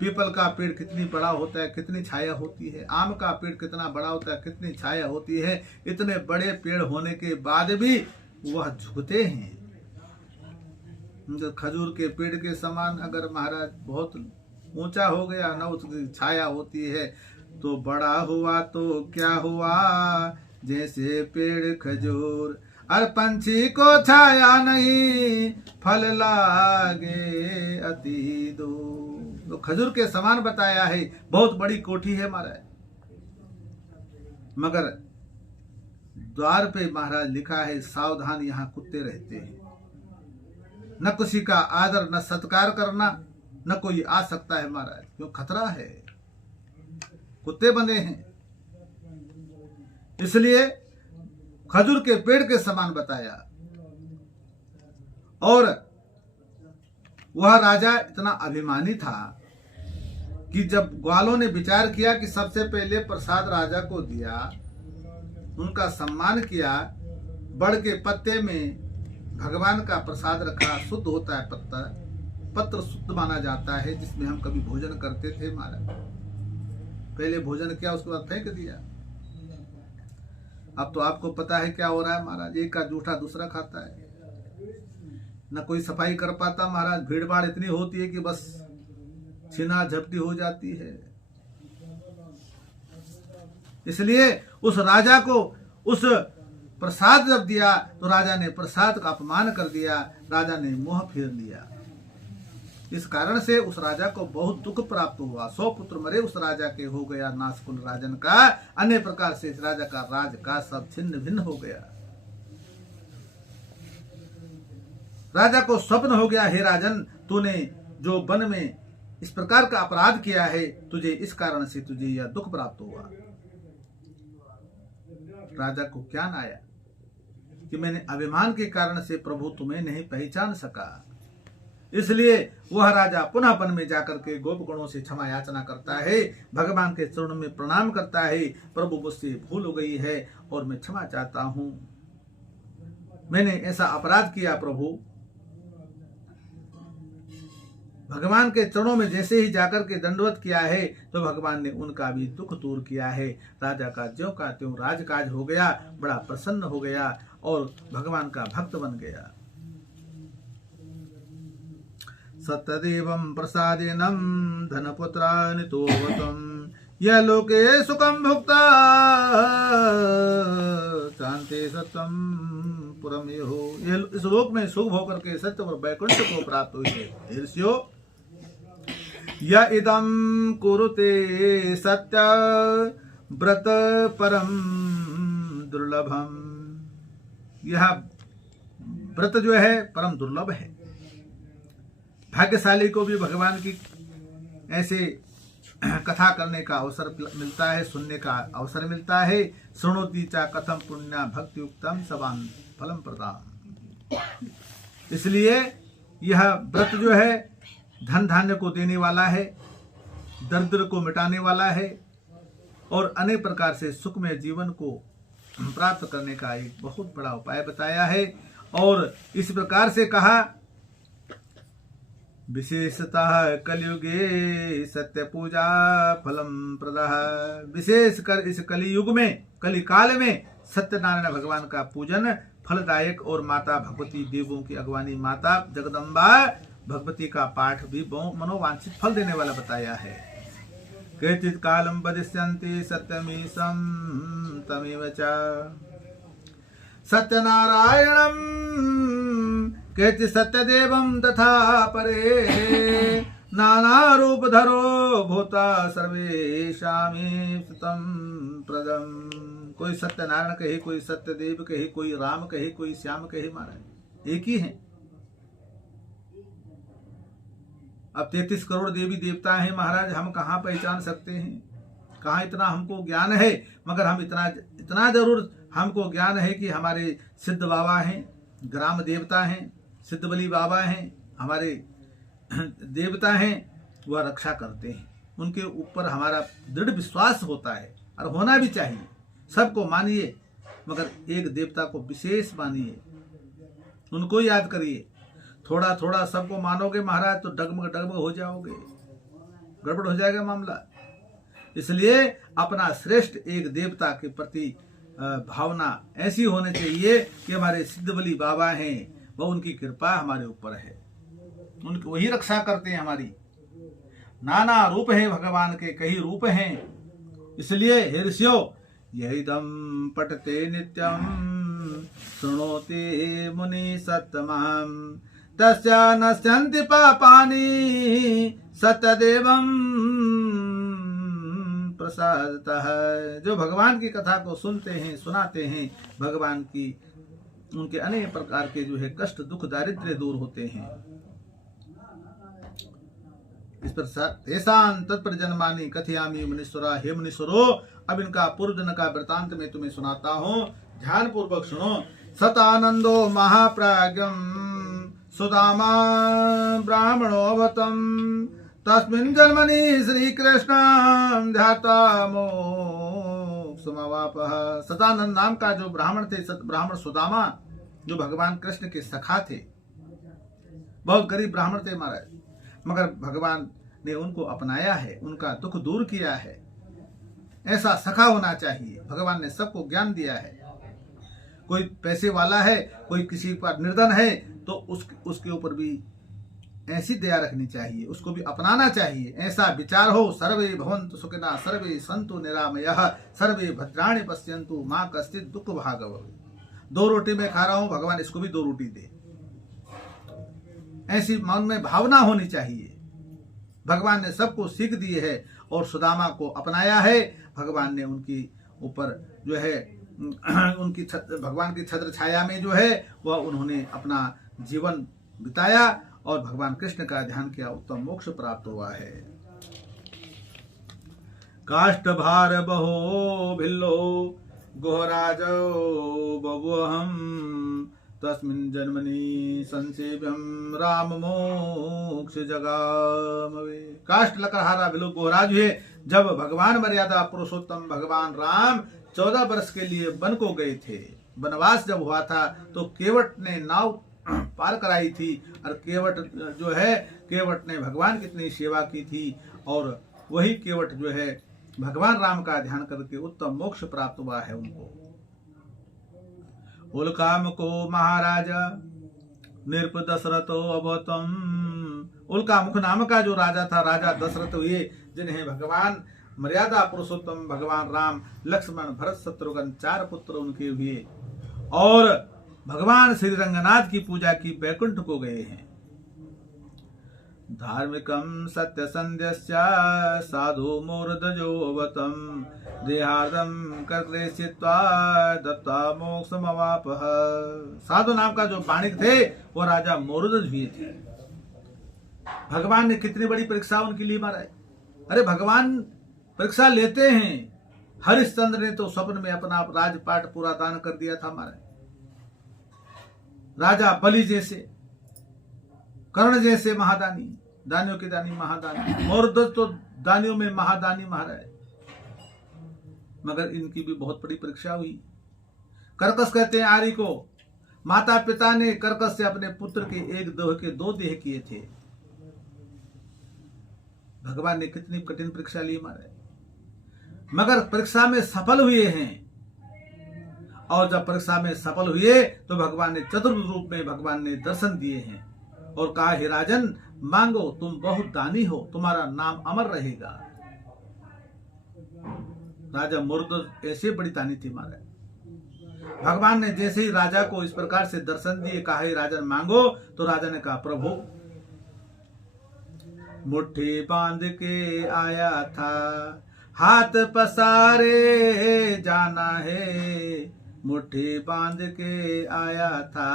पीपल का पेड़ कितनी बड़ा होता है, कितनी छाया होती है। आम का पेड़ कितना बड़ा होता है, कितनी छाया होती है। इतने बड़े पेड़ होने के बाद भी वह झुकते हैं। खजूर के पेड़ के समान अगर महाराज बहुत ऊंचा हो गया, न उसकी छाया होती है, तो बड़ा हुआ तो क्या हुआ, जैसे पेड़ खजूर और पंछी को छाया नहीं, फल लागे अति दूर। तो खजूर के समान बताया है। बहुत बड़ी कोठी है महाराज, मगर द्वार पे महाराज लिखा है सावधान, यहाँ कुत्ते रहते हैं। न किसी का आदर न सत्कार करना, न कोई आ सकता है महाराज, क्यों खतरा है, कुत्ते बंधे हैं। इसलिए खजूर के पेड़ के समान बताया। और वह राजा इतना अभिमानी था कि जब ग्वालों ने विचार किया कि सबसे पहले प्रसाद राजा को दिया, उनका सम्मान किया, बड़ के पत्ते में भगवान का प्रसाद रखा, शुद्ध होता है पत्र शुद्ध माना जाता है, जिसमें हम कभी भोजन करते थे महाराज। पहले भोजन किया, उसके बाद फेंक दिया। अब तो आपको पता है क्या हो रहा है महाराज, एक का जूठा दूसरा खाता है। न कोई सफाई कर पाता महाराज, भीड़ भाड़ इतनी होती है कि बस छीना झपटी हो जाती है। इसलिए उस राजा को उस प्रसाद जब दिया तो राजा ने प्रसाद का अपमान कर दिया, राजा ने मुंह फेर लिया। इस कारण से उस राजा को बहुत दुख प्राप्त हुआ। 100 पुत्र मरे उस राजा के, हो गया नाश कुल राजन का। अन्य प्रकार से इस राजा का राज का सब छिन्न भिन्न हो गया। राजा को स्वप्न हो गया, हे राजन, तूने जो वन में इस प्रकार का अपराध किया है, तुझे इस कारण से तुझे यह दुख प्राप्त हुआ। राजा को ज्ञान आया कि मैंने अभिमान के कारण से प्रभु तुम्हें नहीं पहचान सका। इसलिए वह राजा पुनः वन में जाकर के गोपगणों से क्षमा याचना करता है, भगवान के चरणों में प्रणाम करता है, प्रभु मुझसे भूल हो गई है और मैं क्षमा चाहता हूं, मैंने ऐसा अपराध किया प्रभु। भगवान के चरणों में जैसे ही जाकर के दंडवत किया है तो भगवान ने उनका भी दुख दूर किया है। राजा का ज्यों का त्यों राजकाज हो गया, बड़ा प्रसन्न हो गया और भगवान का भक्त बन गया। सत्यदेवं प्रसादेनं धनपुत्रानितोवतं यह लोके सुखं भुक्ता शांति सत्यम पुरमेहो। यह इस लोक में सुख होकर के सत्य और वैकुंठ को प्राप्त हुई है। ऋषियों, य इदं कुरुते सत्य व्रत परम दुर्लभम। यह व्रत जो है परम दुर्लभ है। भाग्यशाली को भी भगवान की ऐसे कथा करने का अवसर मिलता है, सुनने का अवसर मिलता है। शृणोति च कथम पुण्य भक्ति युक्तम सवान फलम प्रदान। इसलिए यह व्रत जो है धन धान्य को देने वाला है, दरिद्र को मिटाने वाला है और अनेक प्रकार से सुखमय जीवन को प्राप्त करने का एक बहुत बड़ा उपाय बताया है। और इस प्रकार से कहा, विशेषतः कलयुगे सत्य पूजा फलम प्रदः। विशेषकर इस कलियुग में, कलि काल में सत्यनारायण भगवान का पूजन फलदायक और माता भगवती देवों की अगवानी माता जगदम्बा भगवती का पाठ भी मनोवांछित फल देने वाला बताया है। केचित् कालम वदिष्यन्ति सत्यमीशं तमेव च सत्यनारायणं केचित् सत्यदेवं तथा परे नाना रूप धरो भूता सर्वेषामि सुतं प्रदम। कोई सत्यनारायण कहे, कोई सत्यदेव कहे, कोई राम कहे, कोई श्याम कहे, महाराज एक ही है। अब 33 करोड़ देवी देवता हैं महाराज, हम कहाँ पहचान सकते हैं, कहाँ इतना हमको ज्ञान है। मगर हम इतना जरूर हमको ज्ञान है कि हमारे सिद्ध बाबा हैं, ग्राम देवता हैं, सिद्ध बली बाबा हैं, हमारे देवता हैं, वह रक्षा करते हैं। उनके ऊपर हमारा दृढ़ विश्वास होता है और होना भी चाहिए। सबको मानिए मगर एक देवता को विशेष मानिए, उनको याद करिए। थोड़ा थोड़ा सबको मानोगे महाराज तो डगमग डगमग हो जाओगे, गड़बड़ हो जाएगा मामला। इसलिए अपना श्रेष्ठ एक देवता के प्रति भावना ऐसी होनी चाहिए कि हमारे सिद्ध बली बाबा हैं, वह उनकी कृपा हमारे ऊपर है, उनकी वही रक्षा करते हैं हमारी। नाना रूप हैं भगवान के, कई रूप हैं। इसलिए हे ऋषियों, यदिदं पठते नित्यं शृणोति मुनि सत्तमं तस्य नश्यन्ति पापानि सत्यदेवं प्रसादतः। जो भगवान की कथा को सुनते हैं, सुनाते हैं, भगवान की उनके अनेक प्रकार के जो है कष्ट दुख दारिद्र्य दूर होते हैं। इस पर तेषां तत्प्रजन्मानि कथयामि मुनीश्वरा। हे मुनीश्वरो, अब इनका पूर्व जन्म का वृतांत में तुम्हें सुनाता हूँ, ध्यान पूर्वक सुनो। सतानंदो महाप्राज्ञं सुदामा ब्राह्मणोऽवतं तस्मिन् जन्मनि श्रीकृष्णं ध्यात्वा मोक्षमवापः। सतानंद नाम का जो ब्राह्मण थे, ब्राह्मण सुदामा, जो भगवान कृष्ण के सखा थे, बहुत गरीब ब्राह्मण थे महाराज, मगर भगवान ने उनको अपनाया है, उनका दुख दूर किया है। ऐसा सखा होना चाहिए। भगवान ने सबको ज्ञान दिया है। कोई पैसे वाला है, कोई किसी पर निर्धन है, तो उसके ऊपर भी ऐसी दया रखनी चाहिए, उसको भी अपनाना चाहिए। ऐसा विचार हो, सर्वे भवन्तु सुखिनः सर्वे सन्तु निरामयः सर्वे भद्राणि पश्यन्तु मां कश्चित् दुःख भाग् भवेत्। 2 रोटी में खा रहा हूं, भगवान इसको भी 2 रोटी दे, ऐसी मन में भावना होनी चाहिए। भगवान ने सबको सीख दी है और सुदामा को अपनाया है। भगवान ने उनकी ऊपर जो है उनकी भगवान की छत्र छाया में जो है वह उन्होंने अपना जीवन बिताया और भगवान कृष्ण का ध्यान किया, उत्तम मोक्ष प्राप्त हुआ है। काष्ठ भार बहो भिल्लो गुहराजो बभूवहं तस्मिन् जन्मनि संसेव्यं राम मोक्ष जगामवे। काष्ठ लकड़हारा बिलु गुहराज हुए जब भगवान मर्यादा पुरुषोत्तम भगवान राम 14 वर्ष के लिए वन को गए थे। वनवास जब हुआ था तो केवट ने नाव पार कराई थी और केवट जो है, केवट ने भगवान की इतनी सेवा की थी और वही केवट जो है भगवान राम का ध्यान करके उत्तम मोक्ष प्राप्त हुआ है उनको। उल्काम को महाराजा नृप दशरथो अवतम। उल्का मुख नाम का जो राजा था, राजा दशरथ हुए जिन्हें भगवान मर्यादा पुरुषोत्तम भगवान राम लक्ष्मण भरत शत्रुघ्न 4 पुत्र उनके हुए और भगवान श्री रंगनाथ की पूजा की बैकुंठ को गए हैं। धार्मिकं सत्य संध्यस्य साधु मूर्धजोवतम देहार्दम कर्क्लेशित्वा दत्ता मोक्षमवापः। साधु नाम का जो बाणिक थे वो राजा मोरध्वज हुए थे। भगवान ने कितनी बड़ी परीक्षा उनके लिए मारा है। अरे भगवान परीक्षा लेते हैं। हरिश्चंद्र ने तो स्वप्न में अपना राजपाट पूरा दान कर दिया था हमारा। राजा बलि जैसे, कर्ण जैसे महादानी, दानियों के दानी महादानी, मोरध्वज तो दानियों में महादानी महाराज। मगर इनकी भी बहुत बड़ी परीक्षा हुई। कर्कश कहते हैं आर्य को। माता पिता ने कर्कश से अपने पुत्र के एक देह के 2 देह किए थे। भगवान ने कितनी कठिन परीक्षा ली महाराज, मगर परीक्षा में सफल हुए हैं। और जब परीक्षा में सफल हुए तो भगवान ने चतुर्थ रूप में भगवान ने दर्शन दिए हैं और कहा, हे राजन मांगो, तुम बहुत दानी हो, तुम्हारा नाम अमर रहेगा। राजा मोरध्वज ऐसे बड़ी दानी थी महाराज। भगवान ने जैसे ही राजा को इस प्रकार से दर्शन दिए, कहा हे राजन मांगो, तो राजा ने कहा, प्रभु मुट्ठी बांध के आया था, हाथ पसारे जाना है। मुट्ठी बांध के आया था,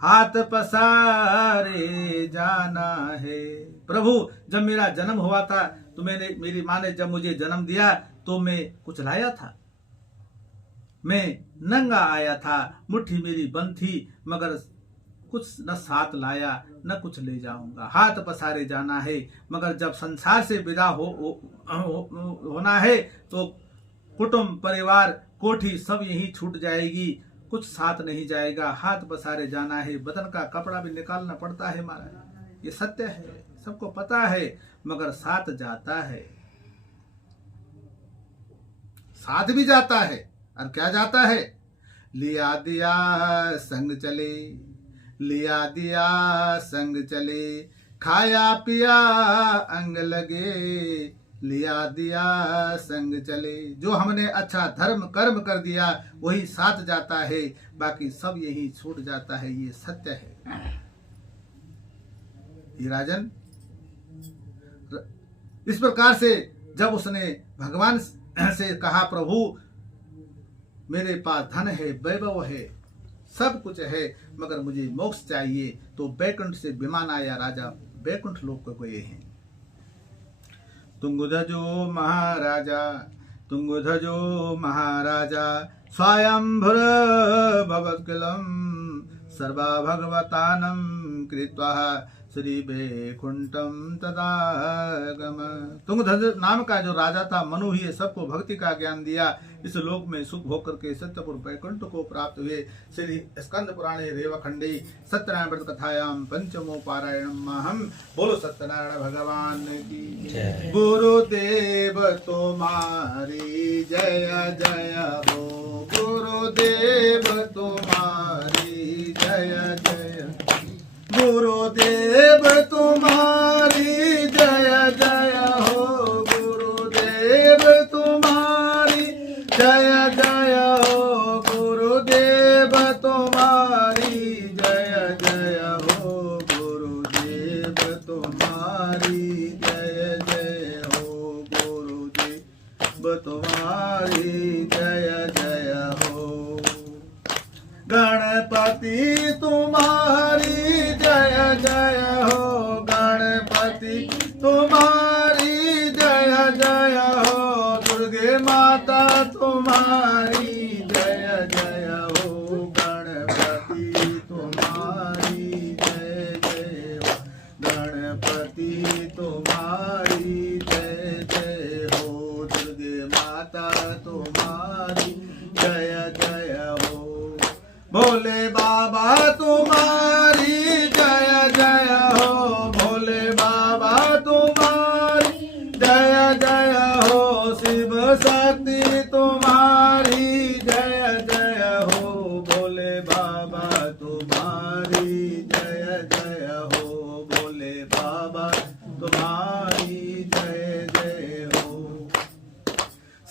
हाथ पसारे जाना है। प्रभु जब मेरा जन्म हुआ था तो मेरी माँ ने जब मुझे जन्म दिया तो मैं कुछ लाया था, मैं नंगा आया था, मुट्ठी मेरी बंद थी, मगर कुछ न साथ लाया न कुछ ले जाऊंगा। हाथ पसारे जाना है, मगर जब संसार से विदा होना है तो कुटुंब परिवार कोठी सब यही छूट जाएगी, कुछ साथ नहीं जाएगा। हाथ पसारे जाना है, बदन का कपड़ा भी निकालना पड़ता है महाराज, ये सत्य है, सबको पता है, मगर साथ जाता है, साथ भी जाता है। और क्या जाता है? लिया दिया संग चले, लिया दिया संग चले, खाया पिया अंग लगे, लिया दिया संग चले। जो हमने अच्छा धर्म कर्म कर दिया वही साथ जाता है, बाकी सब यही छूट जाता है, ये सत्य है। ये राजन इस प्रकार से जब उसने भगवान से कहा, प्रभु मेरे पास धन है, वैभव है, सब कुछ है, मगर मुझे मोक्ष चाहिए, तो बैकुंठ से विमान आया, राजा बैकुंठ लोक को गए हैं। तुंगध्वजो महाराजा, तुंगध्वजो महाराजा, स्वयंभुर भवत्किलं सर्वा भगवतानं कृत्वा श्री वैकुंठम तदागम। तुंगध्वज नाम का जो राजा था, मनु ही सबको भक्ति का ज्ञान दिया, इस लोक में सुख भोग करके सत्यपुर वैकुंठ को प्राप्त हुए। श्री स्कंद पुराणे रेवखंडे सत्यनारायण व्रत कथायाम पंचमो पारायणम महम। बोलो सत्यनारायण भगवान की। गुरुदेव तुम्हारी जय जय हो, गुरुदेव तुम्हारी जय जय, गुरुदेव तुम्हारी जय जय हो, गुरुदेव तुम्हारी जय जय हो, गुरुदेव तुम्हारी जय जय हो, गुरुदेव तुम्हारी जय जय हो, गुरुदेव तुम्हारी जय जय हो। गणपति तुम्हारी जय जय हो, गणपति तुम्हारी जय जय हो, दुर्गे माता तुम्हारी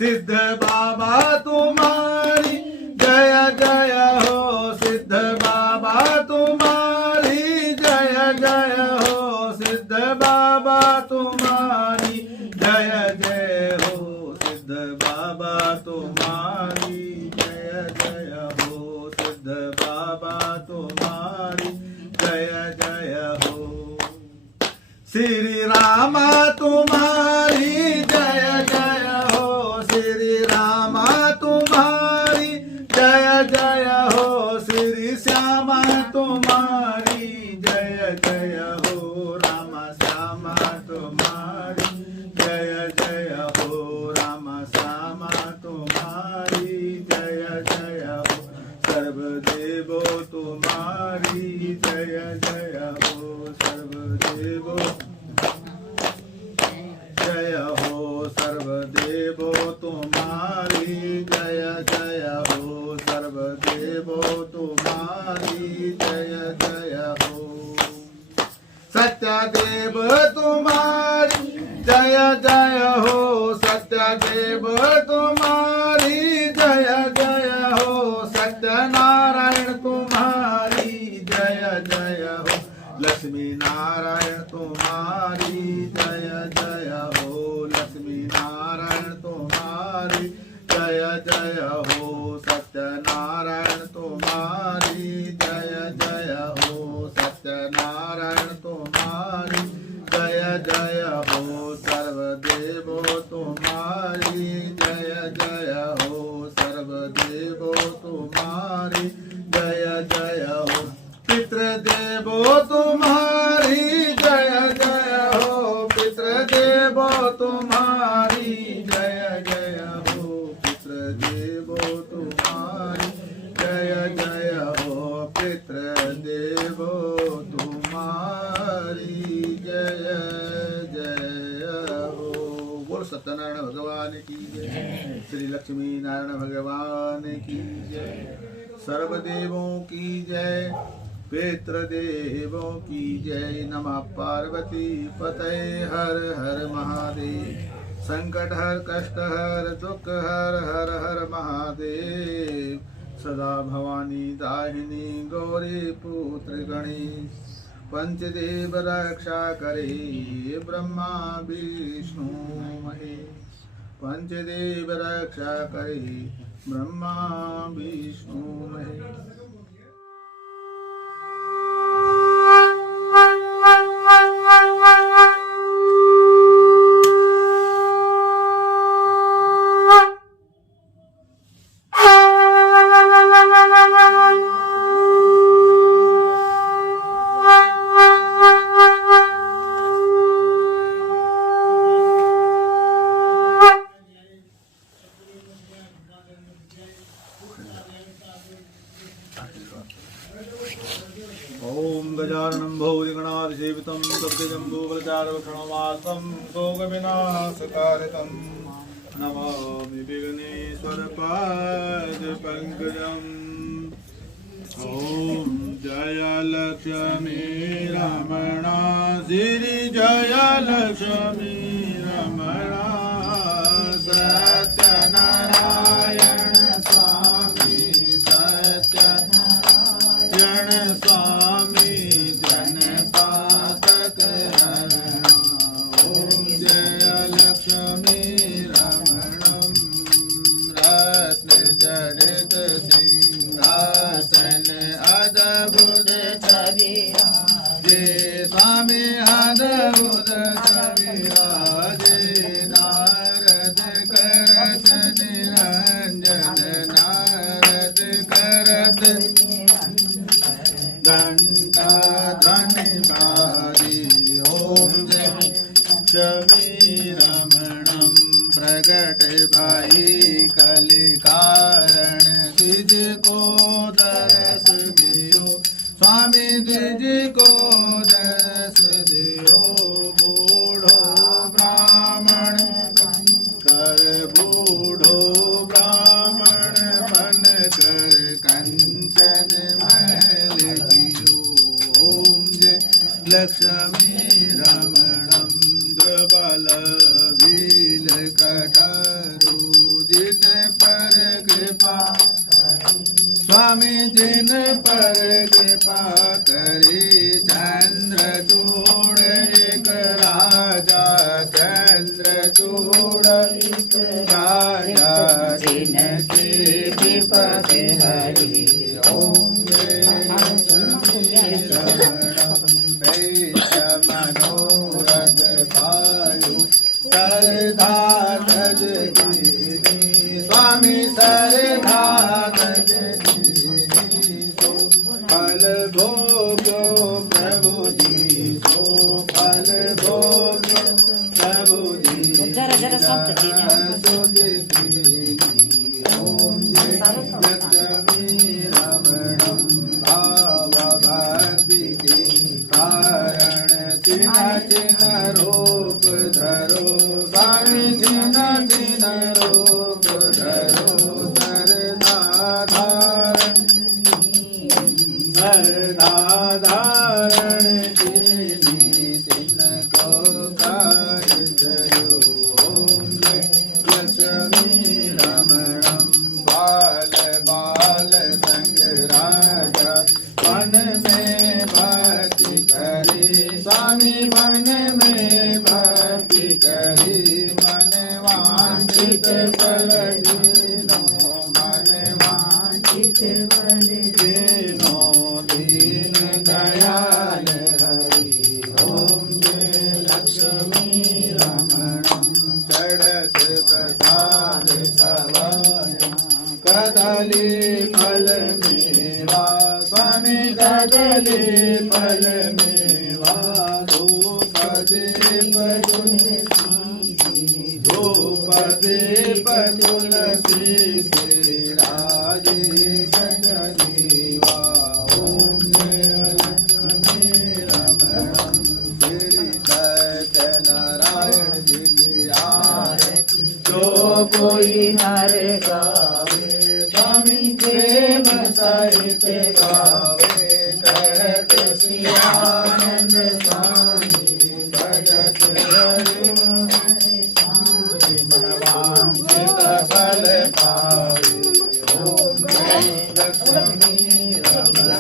सिद्ध बाबा तुम्हारी जय जय हो, सिद्ध बाबा तुम्हारी जय जय हो, सिद्ध बाबा तुम्हारी जय जय हो, सिद्ध बाबा तुम्हारी जय जय हो, सिद्ध बाबा तुम्हारी जय जय हो। श्री रामा तुम्हारी जय जय हो, श्री रामा तुम्हारी जय जय हो, श्री श्यामा तुम्हारी जय जय हो, रामा श्यामा तुम्हारी जय जय हो, रामा श्यामा तुम्हारी जय जय हो, सर्वदेवो तुम्हारी जय जय हो, सर्वदेवो जय हो, सर्वदेवो तुम्हारी जय जय हो, सर्वदेवो तुम्हारी जय जय हो। सत्यदेव तुम्हारी जय जय हो, सत्यदेव तुम्हारी जय जय हो, सत्यनारायण तुम्हारी जय जय हो, लक्ष्मी नारायण तुम्हारी जय जय हो, लक्ष्मी नारायण तुम्हारी जय जय हो, सत्यनारायण तुम्हारी जय जय हो, सत्यनारायण तुम्हारी जय जय हो, सर्वदेवो तुम्हारी जय जय हो, सर्वदेवो तुम्हारी जय जय हो, पितृदेवो तुम्हारी जय जय हो, पितृदेवो तुम्हारी जय जय हो, पितृदेवो तुम्हारी जय जय हो, पितृदेवो तुम्हारी जय जय हो। बोल सत्यनारायण भगवान की जय, श्री लक्ष्मी नारायण भगवान की जय, सर्वदेवों की जय, पितृदेवों की जय। नमः पार्वती पतये हर हर महादेव, संकट हर कष्ट हर दुख हर हर हर महादेव, सदा भवानी दाहिनी गौरी पुत्र गणेश, पंचदेव रक्षा करे ब्रह्मा विष्णु महेश, पंचदेव रक्षा करे ब्रह्मा विष्णु महेश। ओम गजाननं भौतिगणाधिसेवितं तप्तजम्बूफलचारुक्षणमासं शोकविनाशकारकं नमामि विघ्नेश्वरपादपङ्कजम्। ॐ जय लक्ष्मी रमणा श्री जय लक्ष्मी रमणा, सत्यनारायण स्वामी सत्यनारायण स्वामी जनपातक हरणा। ओम जय लक्ष्मी रमणं रत्नजडित सिंहासन अद्भुत छविराजे, स्वामी अद्भुत छविराजे, नारद करत निरंजन, नारद करत घंटा ध्वनि बारी। ओम जय लक्ष्मी रमणं प्रगट भाई कलि कारण, द्विज को दरस दियो स्वामी, द्विज को दरस दियो। बूढ़ो ब्राह्मण कर, बूढ़ो ब्राह्मण बन कर कंचन महल कियो। ओम जय लक्ष्मी रमणं द्रबल भील कटारू जिन पर कृपा स्वामी जिन पर कृपा करी चंद्रचूड़ एक राजा चंद्रचूड़ एक राजा जिनके विपद हरि ओम मनोरथ पायु सरधा तज स्वामी सरधा तज फल भोग्यो प्रभु जी सो फल भोग्यो प्रभु जी जरा जरा शब्द दीजिए ओम लक्ष्मी रमणम भाव भक्ति के कारण चिन्ह चिन्ह रूप धरो स्वामी चिन्ह चिन्ह रूप धरो सरदा धारण तिनको कार्य जयो ओम लक्ष्मी रमणम बाल बाल संग राजा मन में भक्ति करी स्वामी मन में भक्ति करी मन वांछित फल दीनो मन वांछित फल दीनो दीन दयाल हरि ओम लक्ष्मी रमणम चढ़त प्रसाद सवाय कदली फल मेवा स्वामी कदली फल मेवा धूप दीप तुलसी से राजेश देवा ओम लक्ष्मी रमणम श्री सत्यनारायण जी की आरती जो कोई नर गावे स्वामी प्रेम सहित गावे कहत सियानंद स्वामी भगत हरि फल पावे ओम लक्ष्मी रमण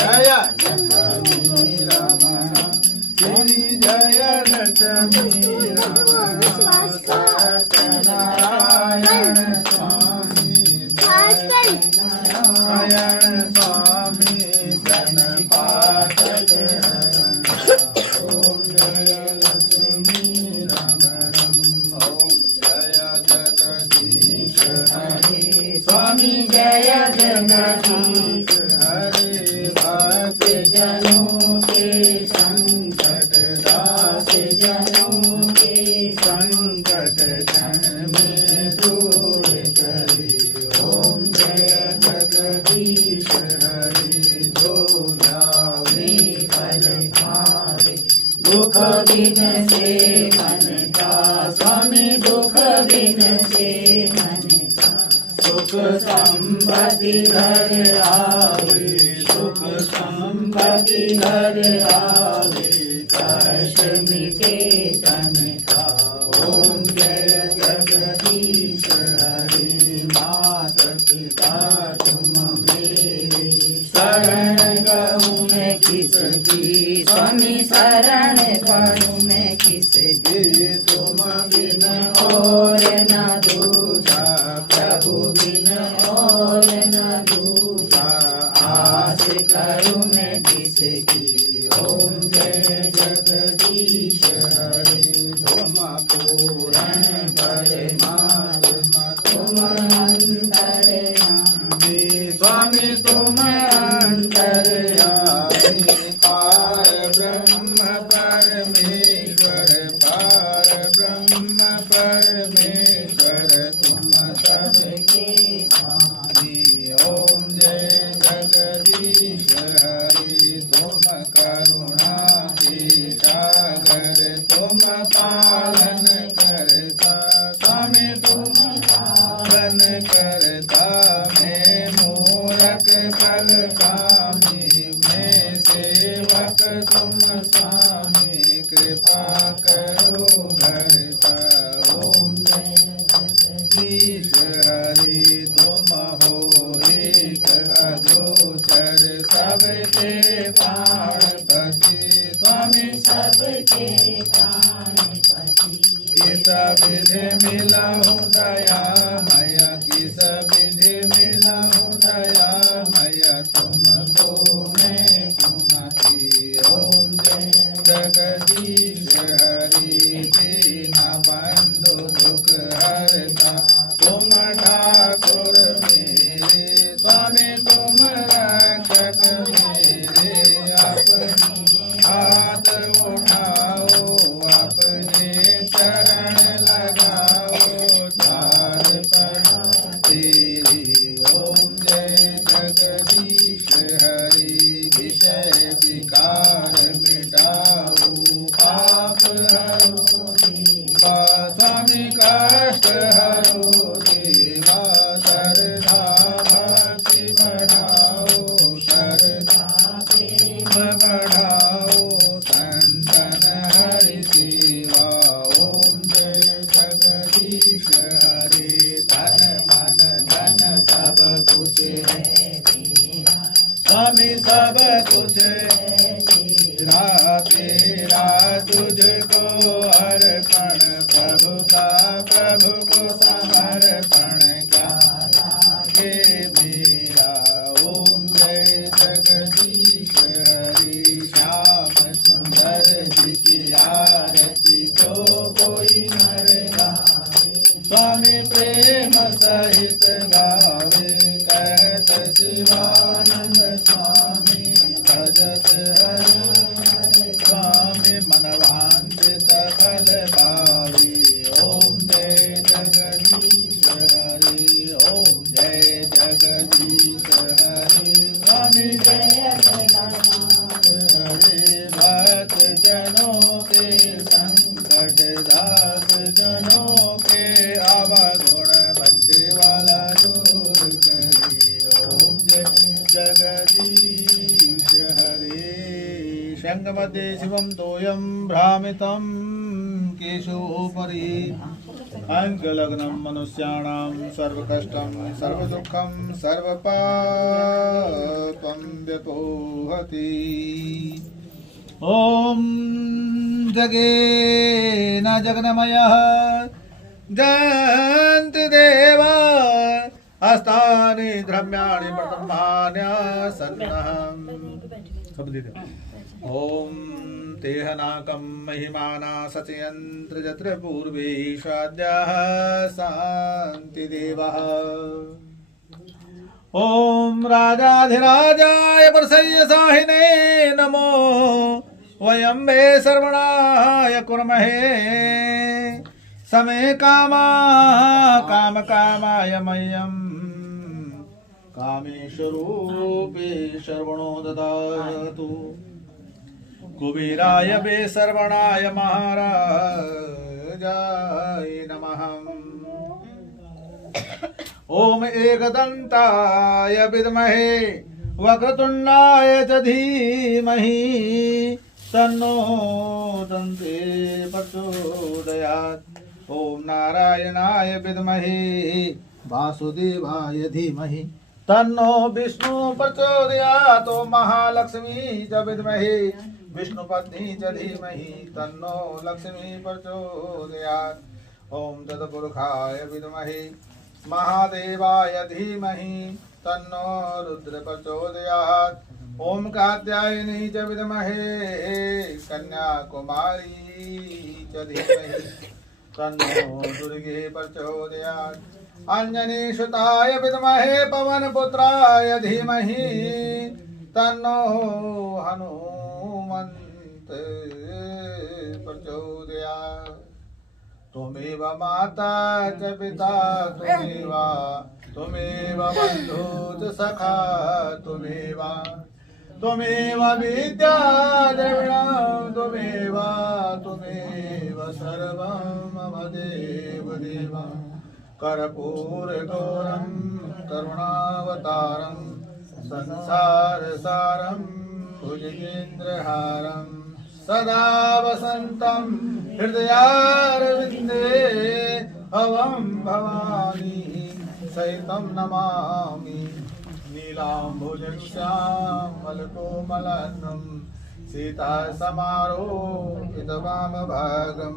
जय लक्ष्मी रमण श्री जय लक्ष्मी रमण सत्यनारायण स्वामी सत्यनारायण स्वामी जन पाठक ओम जय लक्ष्मी रमणम ओम जय जगदीश हरे स्वामी जय जगदीश हरे भक्त जनों के संकट दास जनों के संकट जन में दूर करे ओम जय जगदीश हरे जो जावे फल पावे दुख बिन से मन का स्वामी दुख बिन से मन का सुख संपत्ति घर आवे सुख संपत्ति घर आवे कष्ट मिटे तन का ओम जय जगदीश हरे मात पिता तुम मेरे शरण गहूँ मैं किसकी स्वामी शरण पढ़ूँ मैं किसकी तुम बिन और न दूजा प्रभु बिन और न दूजा आस करूँ मैं किसकी ओम जय जगदीश हरे तुम पूर्ण परमात्मा तुम अंतर्यामी स्वामी तुम अंतर्यामी पार ब्रह्म परमेश्वर पार ब्रह्म परमेश्वर तुम सबके स्वामी ओम जय जगदीश हरि तुम करुणा के सागर तुम पालन करता स्वामी तुम पालन करता मैं मूरख फल कामी किस विधि मिला हूँ दया मैया किस विधि मिला हूँ दया मैया तुमको मैं तुम्हारी ओम जय जगदीश हरि दीना बंधु दुख हरता तुम ठाकुर मेरे स्वामी तुम रक्षक मेरे अपनी हाथ उठाओ अपने चरण लगाओ चार तेरे ओम जय जगदीश हरि विषय विकार मिटाओ पाप हरो स्वामी कष्ट हरो देवा श्रद्धा भक्ति बढ़ाओ श्रद्धा प्रेम बढ़ाओ संतन हरि सेवा ओम जय जगदीश हरे तन मन धन सब कुछ है स्वामी सब कुछ तेरा तेरा तुझको अर्पण प्रभु का प्रभु को समर्पण का लागे मेरा ओम जय जगदीश हरि श्याम सुंदर जी की आरती जो कोई नर गावे स्वामी प्रेम सहित गावे कहत शिवानंद स्वामी भजत हरि स्वामी मनवांचित फल पावे ओम जय जगदीश हरि ओम जय जगदीश हरि स्वामी जय जगन्नाथ हरि भक्त जनों के संकट दास जनों के अवगुण बंसी वाला दूर करे ओम जय जगदीश हरे शंख मध्ये शिवम तोयम भ्रामितं केशोपरि अंगलग्नं मनुष्याणां सर्वकष्टं सर्वदुःखं सर्वपापं व्यपोहति ॐ जगेन जगन्मयः जयन्ति देवा हस्तानि द्रव्याणि प्रतमान्यासन्नहम् ओम तेहनाकं महिमाना सचयन्त्र यत्र पूर्वे ईशाद्याः शान्ति देवः ओम राजाधिराजाय परसय्य साहिने नमो वयम्बे सर्वणाय कुर्महे समे कामा काम कामाय मह्यम् कामेश्वरूपे शर्वणो ददातु कुबेराय वे सर्वणाय महाराजाय नमः ओम एकदंताय विद्महे वक्रतुंडाय च धीमहि तन्नो दन्ते प्रचोदयात् ओम नारायणाय विद्महे वासुदेवाय धीमहि तन्नो विष्णु प्रचोदयात् ओम महालक्ष्मी च विद्महे विष्णुपत्नी च धीमहि तन्नो लक्ष्मी प्रचोदयात् ओम तत्पुरुषाय विद्महे महादेवाय धीमहि तन्नो रुद्र प्रचोदयात् ओम कात्यायनी च विद्महे कन्याकुमारी च धीमहि तन्नो दुर्गे प्रचोदयात् अंजनी सुताय विद्महे पवनपुत्राय धीमहि तन्नो हनुमन्त प्रचोदयात् त्वमेव माता च पिता त्वमेव बन्धु च सखा त्वमेव विद्या द्रविणं त्वमेव सर्वं मम देव देवा कर्पूरगौरं करुणावतारं संसारसारं भुजगेन्द्रहारं सदा वसन्तं हृदयारविन्दे भवं भवानी सहितं नमामि नीलाम्बुजश्यामलकोमलनं सीतासमारोहितवामभागं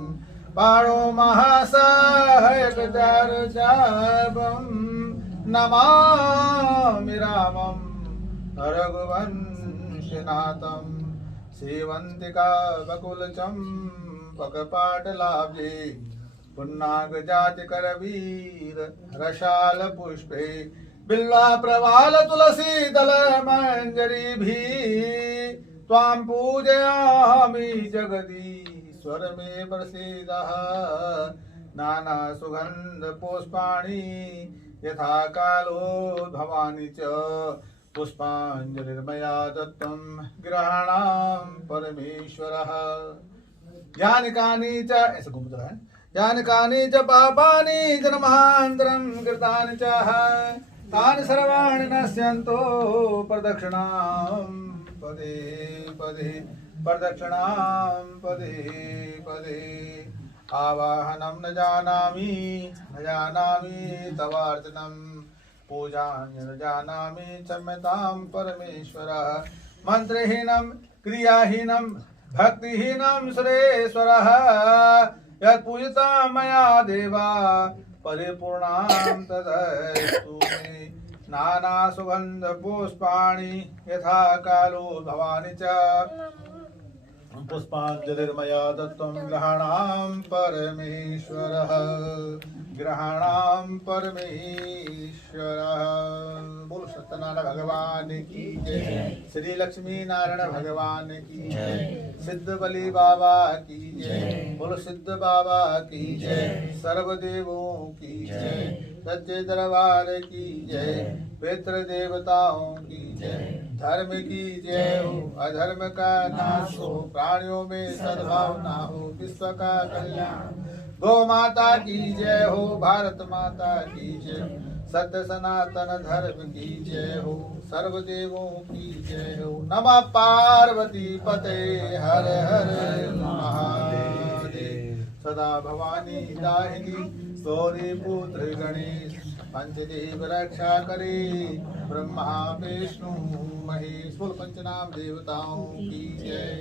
पाणो महासहायक चारुचापं नमामि रामं रघुवंशनाथं सेवन्तिका बकुलचम्पकपाटलाब्जे पुन्नागजातिकरवीर रसाल पुष्पे बिल्वा प्रवाल तुलसी दल मंजरी त्वां पूजयामि जगदीश्वर मे प्रसीदः नाना सुगंध पुष्पाणि यथा कालो भवानी च पुष्पाञ्जलिर्मया दत्तं ग्रहाणां परमेश्वरः यानि कानि च ऐसे घूमता है यानि कानि च पापानि जन्मान्तरं कृतानि च तानि सर्वाणि नश्यन्तो प्रदक्षिणां पदे पदे प्रदक्षिणां पदे पदे आवाहनं न जानामि तवार्चनं पूजां न जानामि क्षम्यतां परमेश्वरः मन्त्रहीनं क्रियाहीनं भक्तिहीनं सुरेश्वरः यत्पूजिता मया देवा परिपूर्णां तदस्तु मे नाना सुगंध पुष्पाणि यथा कालो भवानी च पुष्पाञ्जलिर्मया दत्तं ग्रहाणां परमेश्वरः बोलो सत्यनारायण भगवान की जय श्री लक्ष्मी नारायण भगवान की जय सिद्ध बलि बाबा की जय बोलो सिद्ध बाबा की जय सर्वदेवों की जय सच्चे दरबार की जय पितृ देवताओं की जय धर्म की जय हो अधर्म का नाश हो प्राणियों में सद्भावना हो विश्व का कल्याण गौ माता की जय हो भारत माता की जय सत्य सनातन धर्म की जय हो सर्वदेवों की जय हो नमः पार्वती पते हर हर महादेव सदा भवानी दाहिनी गौरी पुत्र गणेश पंचदेव रक्षा करे ब्रह्मा विष्णु महेश बोल पंचनाम देवताओं की जय।